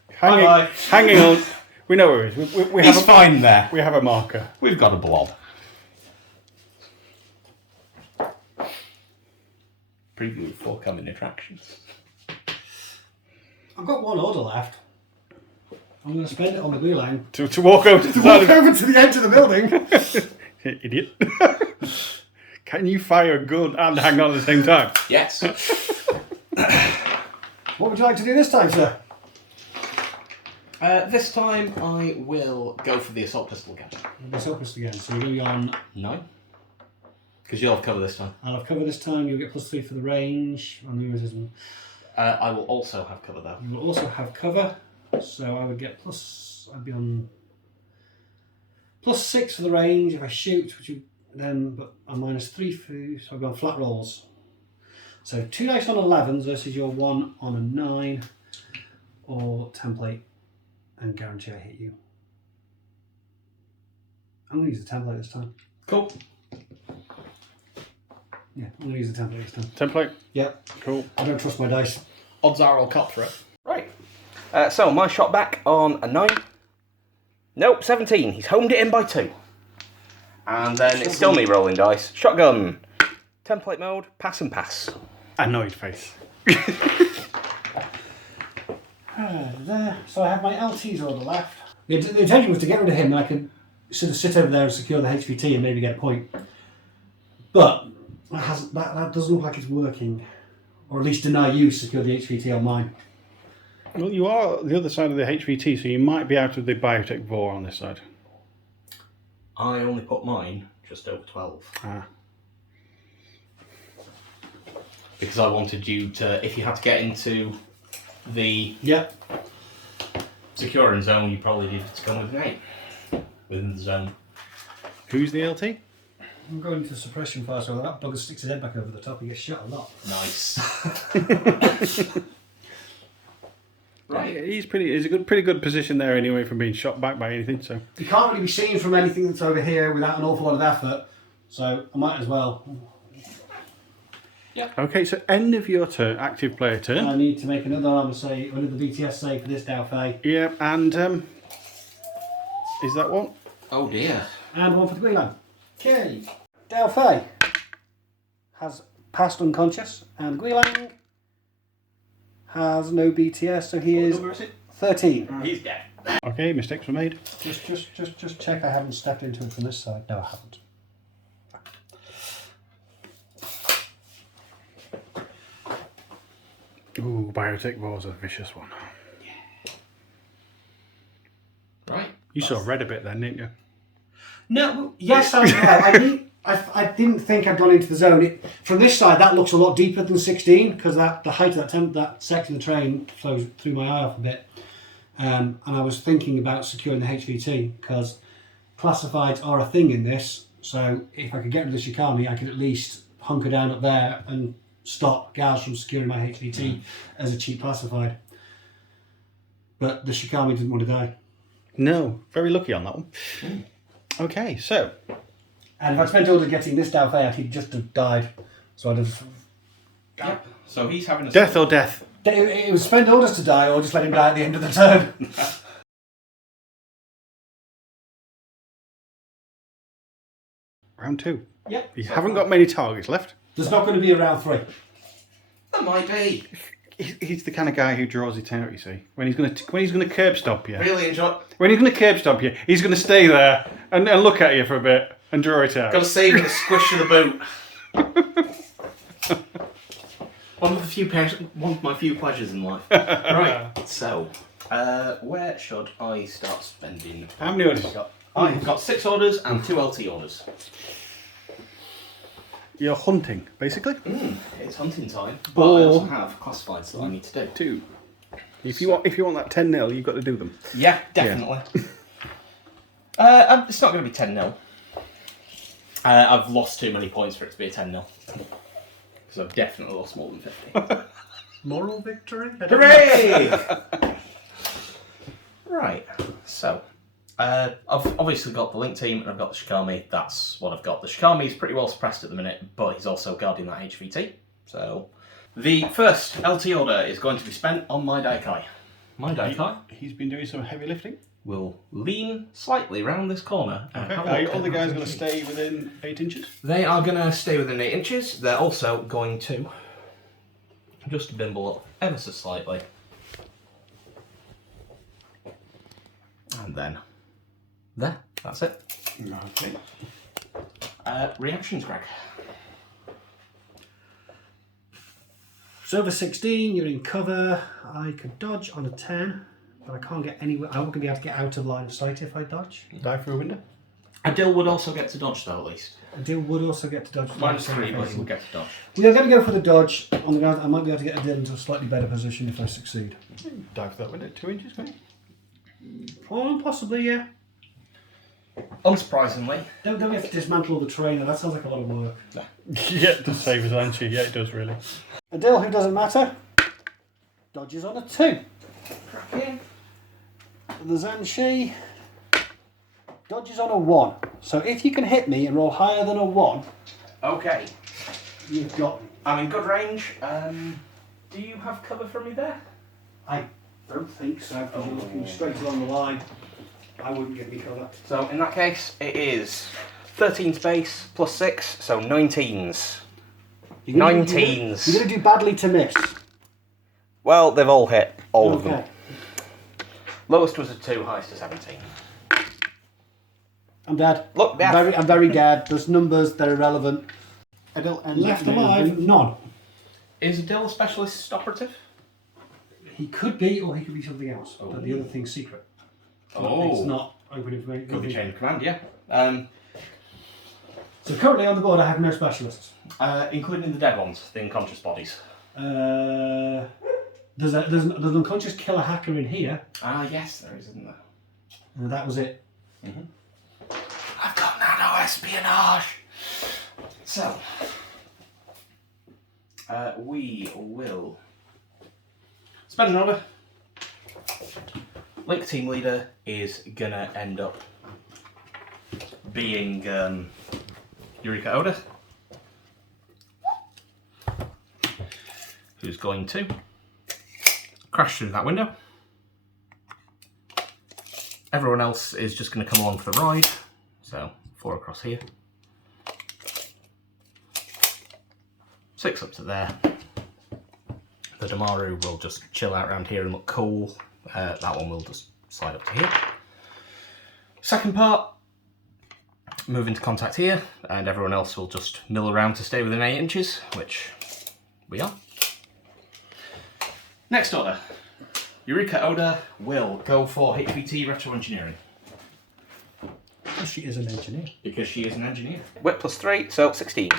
Hanging on. We know where he is. We He's fine there. We have a marker. We've got a blob. Preview of forthcoming attractions. I've got 1 order left. I'm going to spend it on the blue line. To walk over to the side of Over to the edge of the building. Idiot. Can you fire a gun and hang on at the same time? Yes. What would you like to do this time, sir? This time I will go for the assault pistol again. The assault pistol again. So you're going to be on. 9. Because you'll have cover this time. I'll have cover this time. You'll get +3 for the range. On the mimetism. I will also have cover though. You will also have cover. So I would get I'd be on +6 for the range if I shoot, which would then, but I'm -3 for, so I'll be on flat rolls. So 2 dice on 11s versus your 1 on a 9, or template, and guarantee I hit you. I'm going to use the template this time. Cool. Yeah, I'm going to use the template this time. Template? Yep. Cool. I don't trust my dice. Odds are I'll cop for it. Right. So my shot back on a 9. Nope, 17. He's homed it in by 2. And then it's still me rolling dice. Shotgun. Template mode. Pass and pass. Annoyed face. There. So I have my LTs order left. The intention was to get rid of him and I could sort of sit over there and secure the HVT and maybe get a point. But that doesn't look like it's working. Or at least deny you secure the HVT on mine. Well, you are the other side of the HVT, so you might be out of the Biotechvore on this side. I only put mine just over 12. Ah. Because I wanted you to, if you had to get into the securing zone, you probably needed to come with an 8 within the zone. Who's the LT? I'm going to suppression fire, so that bugger sticks his head back over the top, he gets shot a lot. Nice. Right. He's pretty good position there anyway from being shot back by anything. So You can't really be seen from anything that's over here without an awful lot of effort. So I might as well. okay, so end of your turn, active player turn. I need to make another armor save, another BTS save for this Dalfay. Yeah, and is that one? Oh dear. And one for the Guilan. Okay. Dalfay has passed unconscious, and Guilang has no BTS, so he is Number is it? 13. He's dead. Okay, mistakes were made. Just check I haven't stepped into it from this side. No, I haven't. Ooh, Biotechvore is a vicious one. Right. You saw red a bit then, didn't you? No, yes, I didn't think I'd gone into the zone. From this side, that looks a lot deeper than 16 because the height of that section of the train flows through my eye off a bit. And I was thinking about securing the HVT because classifieds are a thing in this. So if I could get rid of the Shikami, I could at least hunker down up there and stop Gaz from securing my HVT as a cheap classified. But the Shikami didn't want to die. No, very lucky on that one. Okay, so And if I'd spent all day getting this Dalfay out, he'd just have died. So I'd have... Yep. So he's having a death or death. It was spend orders to die or just let him die at the end of the turn. Round 2. Yep. You haven't got many targets left. There's not going to be a round 3. There might be. He's the kind of guy who draws it out. You see, when he's going to curb stop you. Really enjoy. When he's going to curb stop you, he's going to stay there and look at you for a bit and draw it out. Got to save the squish of the boot. One of my few pleasures in life. Right. So, where should I start spending? How many orders? I've got 6 orders and 2 LT orders. You're hunting, basically. It's hunting time, but I also have classifieds that I need to do. 2. If you want that 10-0, you've got to do them. Yeah, definitely. It's not going to be 10-0. I've lost too many points for it to be a 10-0. Because I've definitely lost more than 50. Moral victory? Hooray! Right, so I've obviously got the Link team and I've got the Shikami. That's what I've got. The Shikami is pretty well suppressed at the minute, but he's also guarding that HVT. So the first LT order is going to be spent on my Daikai. My Daikai He's been doing some heavy lifting. will lean slightly round this corner. And have a Are look all the at guys how going to he- stay within 8 inches? They are going to stay within 8 inches. They're also going to just bimble up ever so slightly. And then there, that's it. Okay. Reactions, Greg. So over 16, you're in cover. I could dodge on a 10, but I can't get anywhere. I won't be able to get out of line of sight if I dodge. Dive through a window? Adil would also get to dodge though, at least. Adil would also get to dodge. -3, but he would get to dodge. We are going to go for the dodge on the ground. I might be able to get Adil into a slightly better position if I succeed. Dive through that window, 2 inches, maybe? Oh, possibly, yeah. Unsurprisingly, Don't we have to dismantle all the trainer? That sounds like a lot of work. Yeah, it does save us, aren't you? Yeah, it does, really. Adil, who doesn't matter, dodges on a 2. cracking. The Zanshi dodges on a 1. So if you can hit me and roll higher than a 1, Okay, you've got me. I'm in good range. Do you have cover for me there? I don't think so, because you're looking straight along the line. I wouldn't get any cover. So in that case, it is 13 space plus 6, so 19s. You're gonna do- 19s. You're going to do badly to miss. Well, they've all hit, all of them. Okay. Lowest was a 2, highest a 17. I'm dead. Look, death. I'm very dead. There's numbers, they're irrelevant. Adil and Left alive, none. Is Adil a specialist operative? He could be, or he could be something else. But the other thing's secret. It's not open information. Could be chain of command, yeah. So currently on the board I have no specialists. Including the dead ones, the unconscious bodies. There's an unconscious killer hacker in here. Ah, yes, there is, isn't there? And that was it. I've got nano espionage. So, we will spend an order Link team leader is gonna end up being Eureka Oda, who's going to crash through that window. Everyone else is just going to come along for the ride, so 4 across here, 6 up to there. The Damaru will just chill out around here and look cool. That one will just slide up to here. Second part, move into contact here, and everyone else will just mill around to stay within 8 inches, which we are. Next order, Eureka Oda will go for HVT Retro Engineering. Because she is an engineer. Because she is an engineer. Whip plus 3, so 16.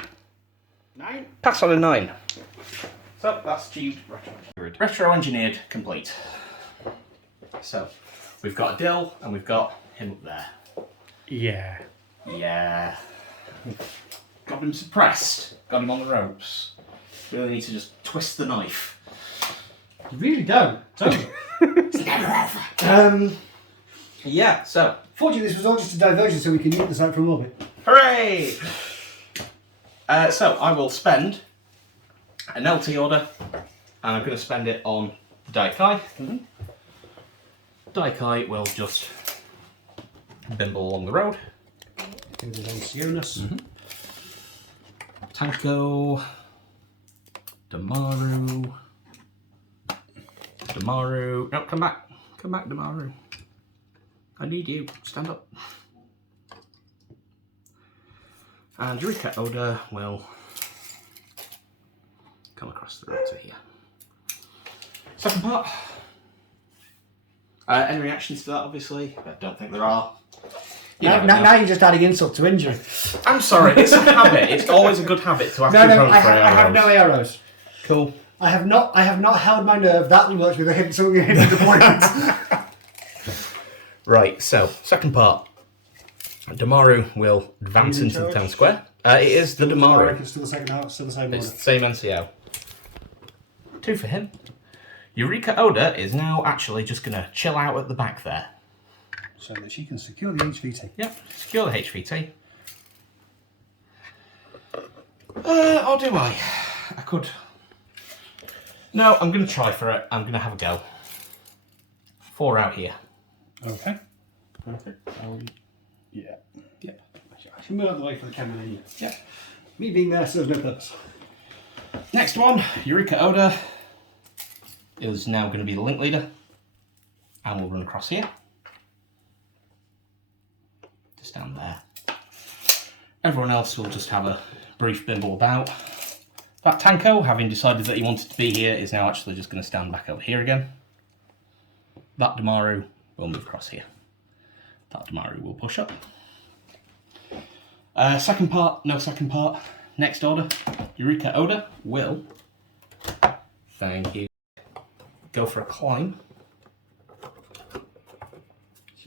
9. Pass on a 9. So that's achieved retro engineered. Retro engineered complete. So we've got a Dill and we've got him up there. Yeah. Yeah. Got him suppressed. Got him on the ropes. Really need to just twist the knife. You really don't. It's never over. Yeah, so. Fortunately, this was all just a diversion so we can nuke this out from orbit. Hooray! So I will spend an LT order, and I'm going to spend it on Daikai. Daikai will just bimble along the road. Do the Lenciunus. Tanko, Damaru. No, come back, Damaru. I need you. Stand up. And Eureka Oda will come across the road to here. Second part. Any reactions to that, obviously? I don't think there are. Now you're just adding insult to injury. I'm sorry, it's a habit. It's always a good habit to ask your opponent for I have no arrows. Cool. I have not held my nerve that much with a hit something hit deployment. Right, so second part. Damaru will advance into the town square. It is the Damaru. It's still the second half, still the same order. It's the same NCO. 2 for him. Eureka Oda is now actually just going to chill out at the back there. So that she can secure the HVT. Yep, secure the HVT. Or do I? I could. No, I'm going to try for it. I'm going to have a go. 4 out here. Okay. Perfect. Yeah. I should move out of the way for the camera here. Yep. Me being there serves no purpose. Next one, Eureka Oda is now going to be the link leader. And we'll run across here. Just down there. Everyone else will just have a brief bimble about. That Tanko, having decided that he wanted to be here, is now actually just going to stand back over here again. That Damaru will move across here. That Damaru will push up. Second part, no second part. Next order, Eureka Oda will, thank you, go for a climb.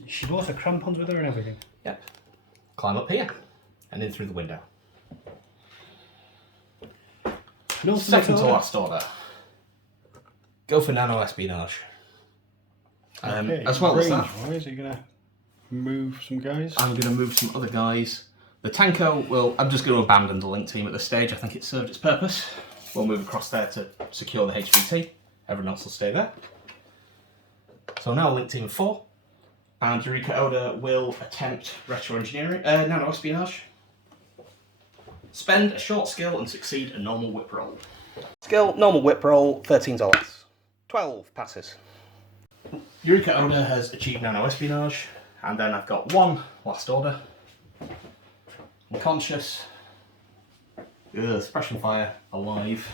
She brought her crampons with her and everything. Yep. Climb up here and in through the window. Second to last order. Go for nano espionage. Okay, as well as that, range-wise, are you going to move some guys? I'm going to move some other guys. The Tanko will, I'm just going to abandon the link team at this stage. I think it served its purpose. We'll move across there to secure the HVT. Everyone else will stay there. So now a link team of 4. And Eureka Oda will attempt retro engineering, nano espionage. Spend a short skill and succeed a normal whip roll. Skill, normal whip roll, 13's or less. 12 passes. Eureka Oda has achieved nano espionage, and then I've got 1 last order. Unconscious. Suppression fire, alive.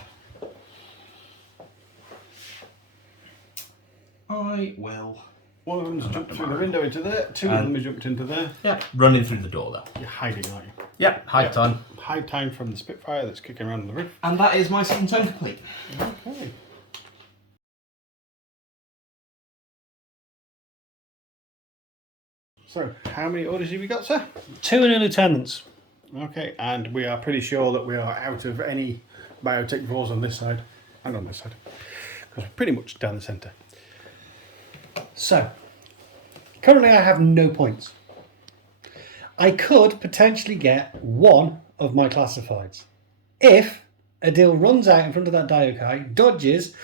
I will. One of them's jumped through the window into there, 2 of them have jumped into there. Yeah, running through the door though. You're hiding, aren't you? Yeah, hide time. Hide time from the Spitfire that's kicking around on the roof. And that is my second turn complete. Okay. So, how many orders have you got, sir? 2 and a lieutenants. Okay, and we are pretty sure that we are out of any Biotechvores on this side and on this side. Because we're pretty much down the centre. So, Currently, I have no points. I could potentially get one of my classifieds. If Adil runs out in front of that Diokai, dodges,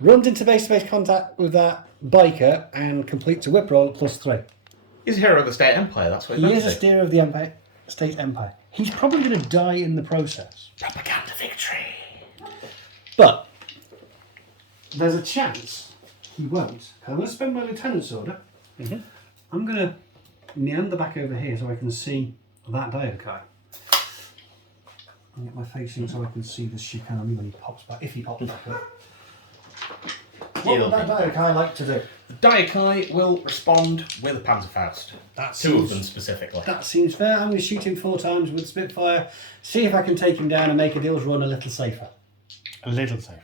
runs into base-to-base contact with that biker, and completes a whip roll at +3. He's a hero of the State Empire, that's what he's He meant is to a do. steer of the Empire, State Empire. He's probably going to die in the process. Propaganda victory. But there's a chance he won't. I'm going to spend my lieutenant's order. I'm going to meander back over here so I can see that Diokai. I'll get my facing so I can see the Shikami when he pops back, if he pops back up. What would that Diokai like to do? The Diokai will respond with a Panzerfaust. Two of them specifically. That seems fair. I'm going to shoot him 4 times with Spitfire, see if I can take him down and make Adil's run a little safer. A little safer.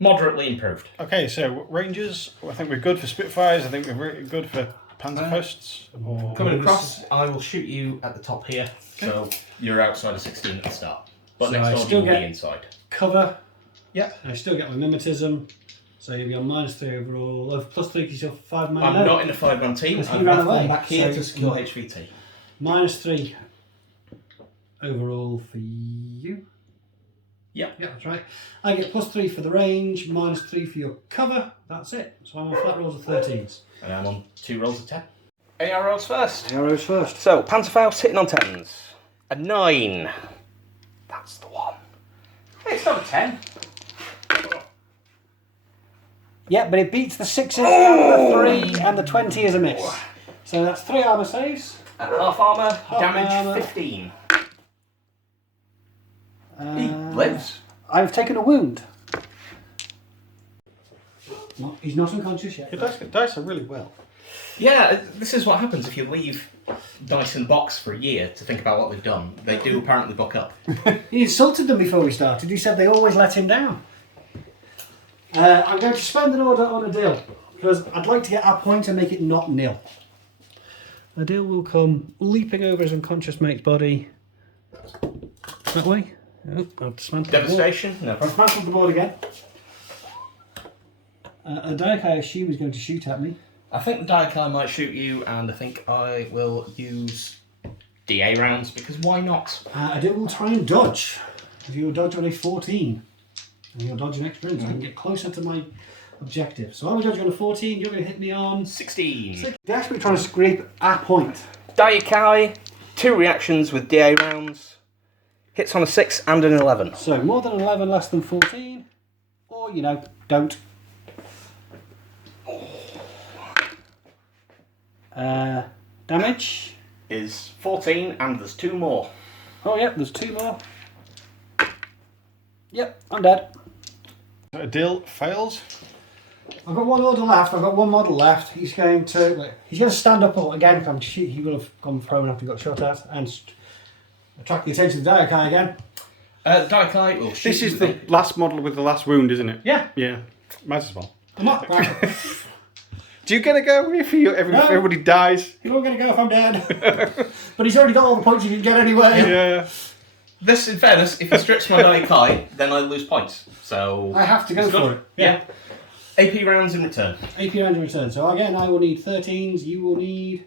Moderately improved. Okay, so Rangers, I think we're good for Spitfires. I think we're really good for Panzerfausts. Coming across, I will shoot you at the top here, so you're outside of 16 at the start. But So next I order still will be get- inside. Cover. Yep. I still get my mimetism. So you'll be on -3 overall. +3 because you're 5-man. I'm not in a 5-man team. Because he I've ran left away, one back here so- to secure HVT. -3 overall for you. Yep. Yeah, that's right. I get +3 for the range, -3 for your cover. That's it. So I'm on flat rolls of 13s. And I'm on 2 rolls of 10. AR rolls first. Arrows first. So, Panzerfaust hitting on 10s. A 9. That's the one. Hey, it's not a 10. Yeah, but it beats the 6s and the 3, and the 20 is a miss. So that's 3 armour saves. At half armour, damage armour. 15. He lives. I've taken a wound. No, he's not unconscious yet. Your dice are really well. Yeah, this is what happens if you leave dice in the box for a year to think about what they've done. They do apparently buck up. He insulted them before we started. He said they always let him down. I'm going to spend an order on Adil because I'd like to get our point and make it not nil. Adil will come leaping over his unconscious mate's body. That way. Oh, I'll dismantle the board. Devastation? No. I've dismantled the board again. A Diokai, I assume, is going to shoot at me. I think the Diokai might shoot you, and I think I will use DA rounds, because why not? Adil will try and dodge. If you dodge on a 14, and you'll dodge an extra so I can get closer to my objective. So I will dodge on a 14, you're going to hit me on 16. They're actually trying to scrape a point. Diokai, 2 reactions with DA rounds. Hits on a 6 and an 11. So more than 11, less than 14, or don't. Damage. Is 14, and there's 2 more. Oh yep, there's 2 more. Yep, I'm dead. Adil fails. I've got 1 order left. I've got 1 model left. He's going to stand up again. Come shoot. He will have gone prone after he got shot at and attract the attention of the Diokai again. Diokai will shoot. This is the last model with the last wound, isn't it? Yeah. Yeah. Might as well. I'm not. Do you get to go if everybody dies? You're not going to go if I'm dead. But he's already got all the points he can get anyway. Yeah. This, in fairness, if he strips my Diokai, then I lose points. So I have to go for it. Yeah. AP rounds in return. AP round in return. So again, I will need 13s. You will need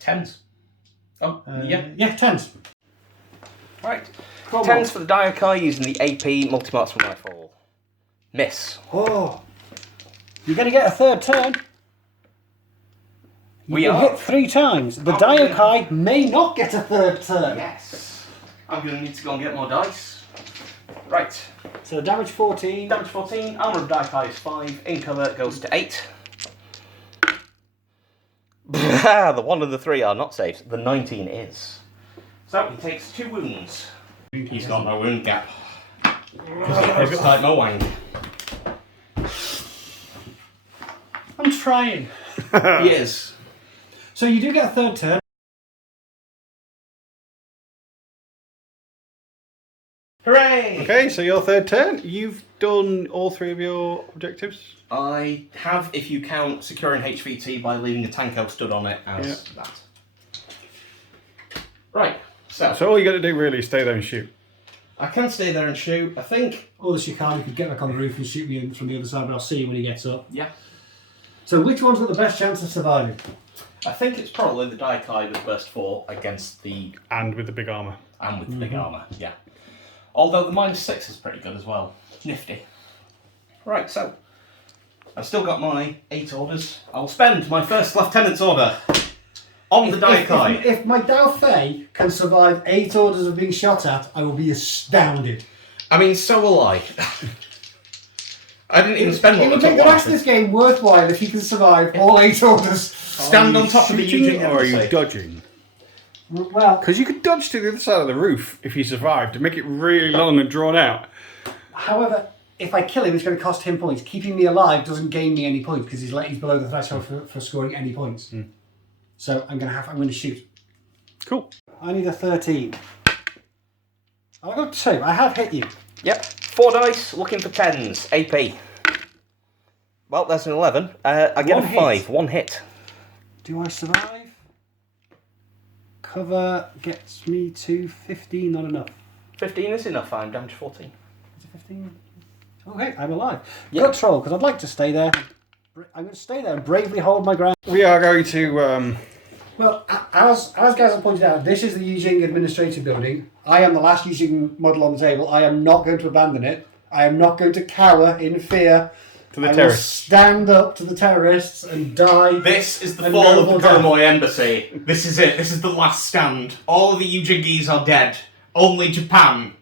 10s. Oh, yeah. Yeah, 10s. Right. Come on. 10s for the Diokai using the AP multi-marksman rifle. Miss. Oh. You're going to get a 3rd turn. You We can are. hit 3 times. The Oh, Diokai may not get a 3rd turn. Yes. I'm going to need to go and get more dice. Right. So damage 14. Damage 14. Armour of Diokai is 5. In cover goes to 8. The 1 and the 3 are not saves. The 19 is. So he takes 2 wounds. He's got no wound gap. Because he like no wang. I'm trying. He is. So you do get a 3rd turn. Hooray! Okay, so your 3rd turn. You've done all 3 of your objectives. I have, if you count securing HVT by leaving a Tanko stood on it as that. Right, so So all you got to do really is stay there and shoot. I can stay there and shoot. I think. Or the Shikami could get back on the roof and shoot me in from the other side, but I'll see him when he gets up. Yeah. So which one's got the best chance of surviving? I think it's probably the Daikai with burst 4 against the... And with the big armour. And with the big armour, yeah. Although the -6 is pretty good as well. Nifty. Right, so... I've still got my 8 orders. I'll spend my first Lieutenant's order on the Daikai. If my Dao Fei can survive 8 orders of being shot at, I will be astounded. I mean, so will I. I didn't even spend one. It would make the rest of this game worthwhile if he can survive all 8 orders. Stand on top of the Shooting Eugene or are you embassy. dodging? Well, Because you could dodge to the other side of the roof if you survived to make it really long and drawn out. however, if I kill him, it's going to cost him points. Keeping me alive doesn't gain me any points because he's below the threshold for scoring any points. So I'm going to shoot. Cool. I need a 13. I got 2. I have hit you. Yep. 4 dice, looking for 10s. AP. Well, there's an 11. I get One a hit. 5. 1 hit. Do I survive? Cover gets me to 15, not enough. 15 is enough. I'm down to 14. Is it 15? Okay, I'm alive. Yeah. Gut troll, because I'd like to stay there. I'm going to stay there and bravely hold my ground. We are going to... Well, as Gaz pointed out, this is the Yujing Administrative Building. I am the last Yujing model on the table. I am not going to abandon it. I am not going to cower in fear. To the I will terrorists. stand up to the terrorists and die. This is the a fall of noble the death. Komoy embassy. This is it. This is the last stand. All of the Ujingis are dead. Only Japan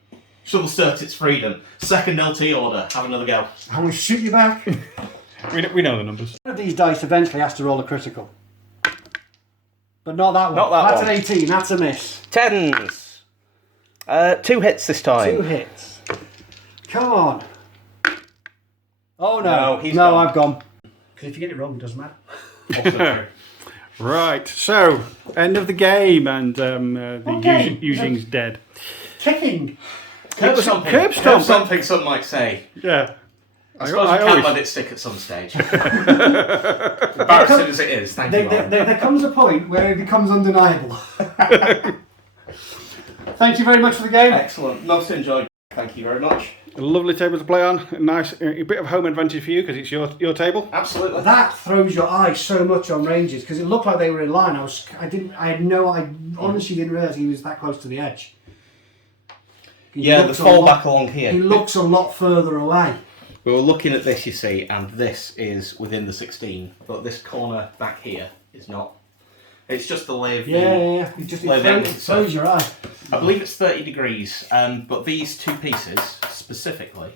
shall assert its freedom. Second LT order. Have another go. I'm going to shoot you back. We know the numbers. One of these dice eventually has to roll a critical. But not that one. Not that That's one. an 18. That's a miss. 10s. 2 hits this time. 2 hits. Come on. Oh no. No, he's gone. I've gone. Because if you get it wrong, it doesn't matter. Also true. Right, so, end of the game, and the Okay. Euging's dead. Kicking. Curb stomping. curb stomping. Curb stomping, some might say. Yeah. I suppose you can let it stick at some stage. Embarrassing as it is, thank you. Alan. There comes a point where it becomes undeniable. Thank you very much for the game. Excellent. Most enjoyed. Thank you very much. A lovely table to play on. A nice, a bit of home advantage for you because it's your table. Absolutely. That throws your eye so much on ranges because it looked like they were in line. I honestly didn't realise he was that close to the edge. He Yeah, the looks a fall lot- back along here. He looks a lot further away. We were looking at this, you see, and this is within the 16, but this corner back here is not. It's just the lay of the... Yeah. It just Lay them. throws your eye. I believe it's 30 degrees, but these 2 pieces, specifically,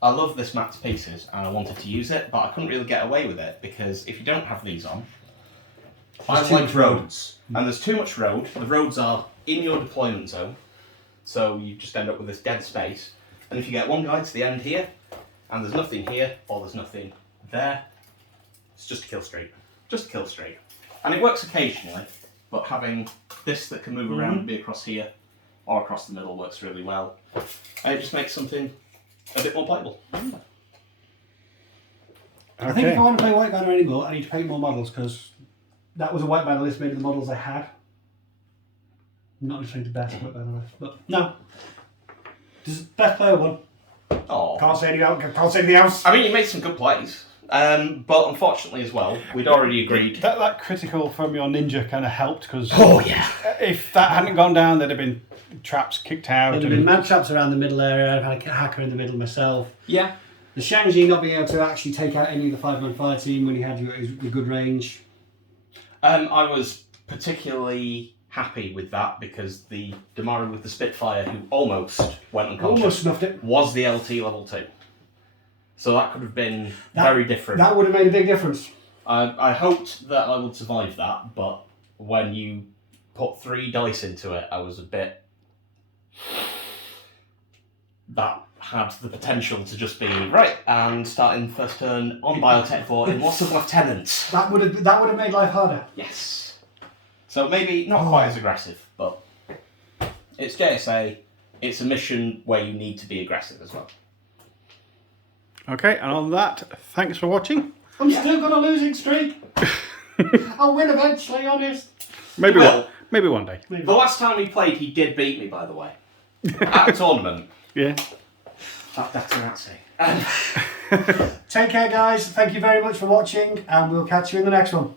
I love this mat to pieces, and I wanted to use it, but I couldn't really get away with it, because if you don't have these on, I too like much roads, and there's too much road. The roads are in your deployment zone, so you just end up with this dead space, and if you get one guy to the end here, and there's nothing here, or there's nothing there, it's just a kill streak. Just a kill streak. And it works occasionally, but having this that can move around and be across here, or across the middle, works really well. And it just makes something a bit more playable. I think if I want to play White Banner anymore, I need to paint more models because that was a White Banner list made of the models I had. Not necessarily the best White Banner list, but no. This is best player one. Oh. Can't say anything else. I mean, you made some good plays, but unfortunately as well, we'd already agreed. That critical from your ninja kind of helped because Oh yeah. if that hadn't gone down, there'd have been traps kicked out. There'd have been mad traps around the middle area. I've had a hacker in the middle myself. Yeah. The Shang-Chi not being able to actually take out any of the 5-man fire team when he had you at good range. I was particularly happy with that because the Damaru with the Spitfire, who almost went unconscious, Almost snuffed it. was the LT level 2. So that could have been very different. That would have made a big difference. I hoped that I would survive that, but when you put 3 dice into it, I was a bit... That had the potential to just be, right, and starting first turn on Biotechvore in lots of lieutenants. That would have made life harder. Yes. So maybe not quite as aggressive, but it's JSA. It's a mission where you need to be aggressive as well. Okay, and on that, thanks for watching. I'm still got a losing streak. I'll win eventually, honest. Maybe Well- maybe one day. The last time we played, he did beat me, by the way. At a tournament. Yeah. That's Nazi. Take care, guys. Thank you very much for watching, and we'll catch you in the next one.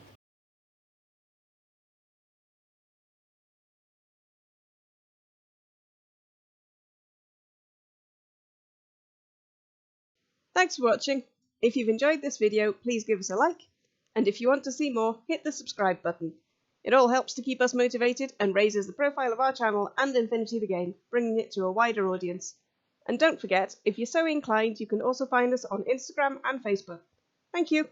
Thanks for watching. If you've enjoyed this video, please give us a like, and if you want to see more, hit the subscribe button. It all helps to keep us motivated and raises the profile of our channel and Infinity the game, bringing it to a wider audience. And don't forget, if you're so inclined, you can also find us on Instagram and Facebook. Thank you!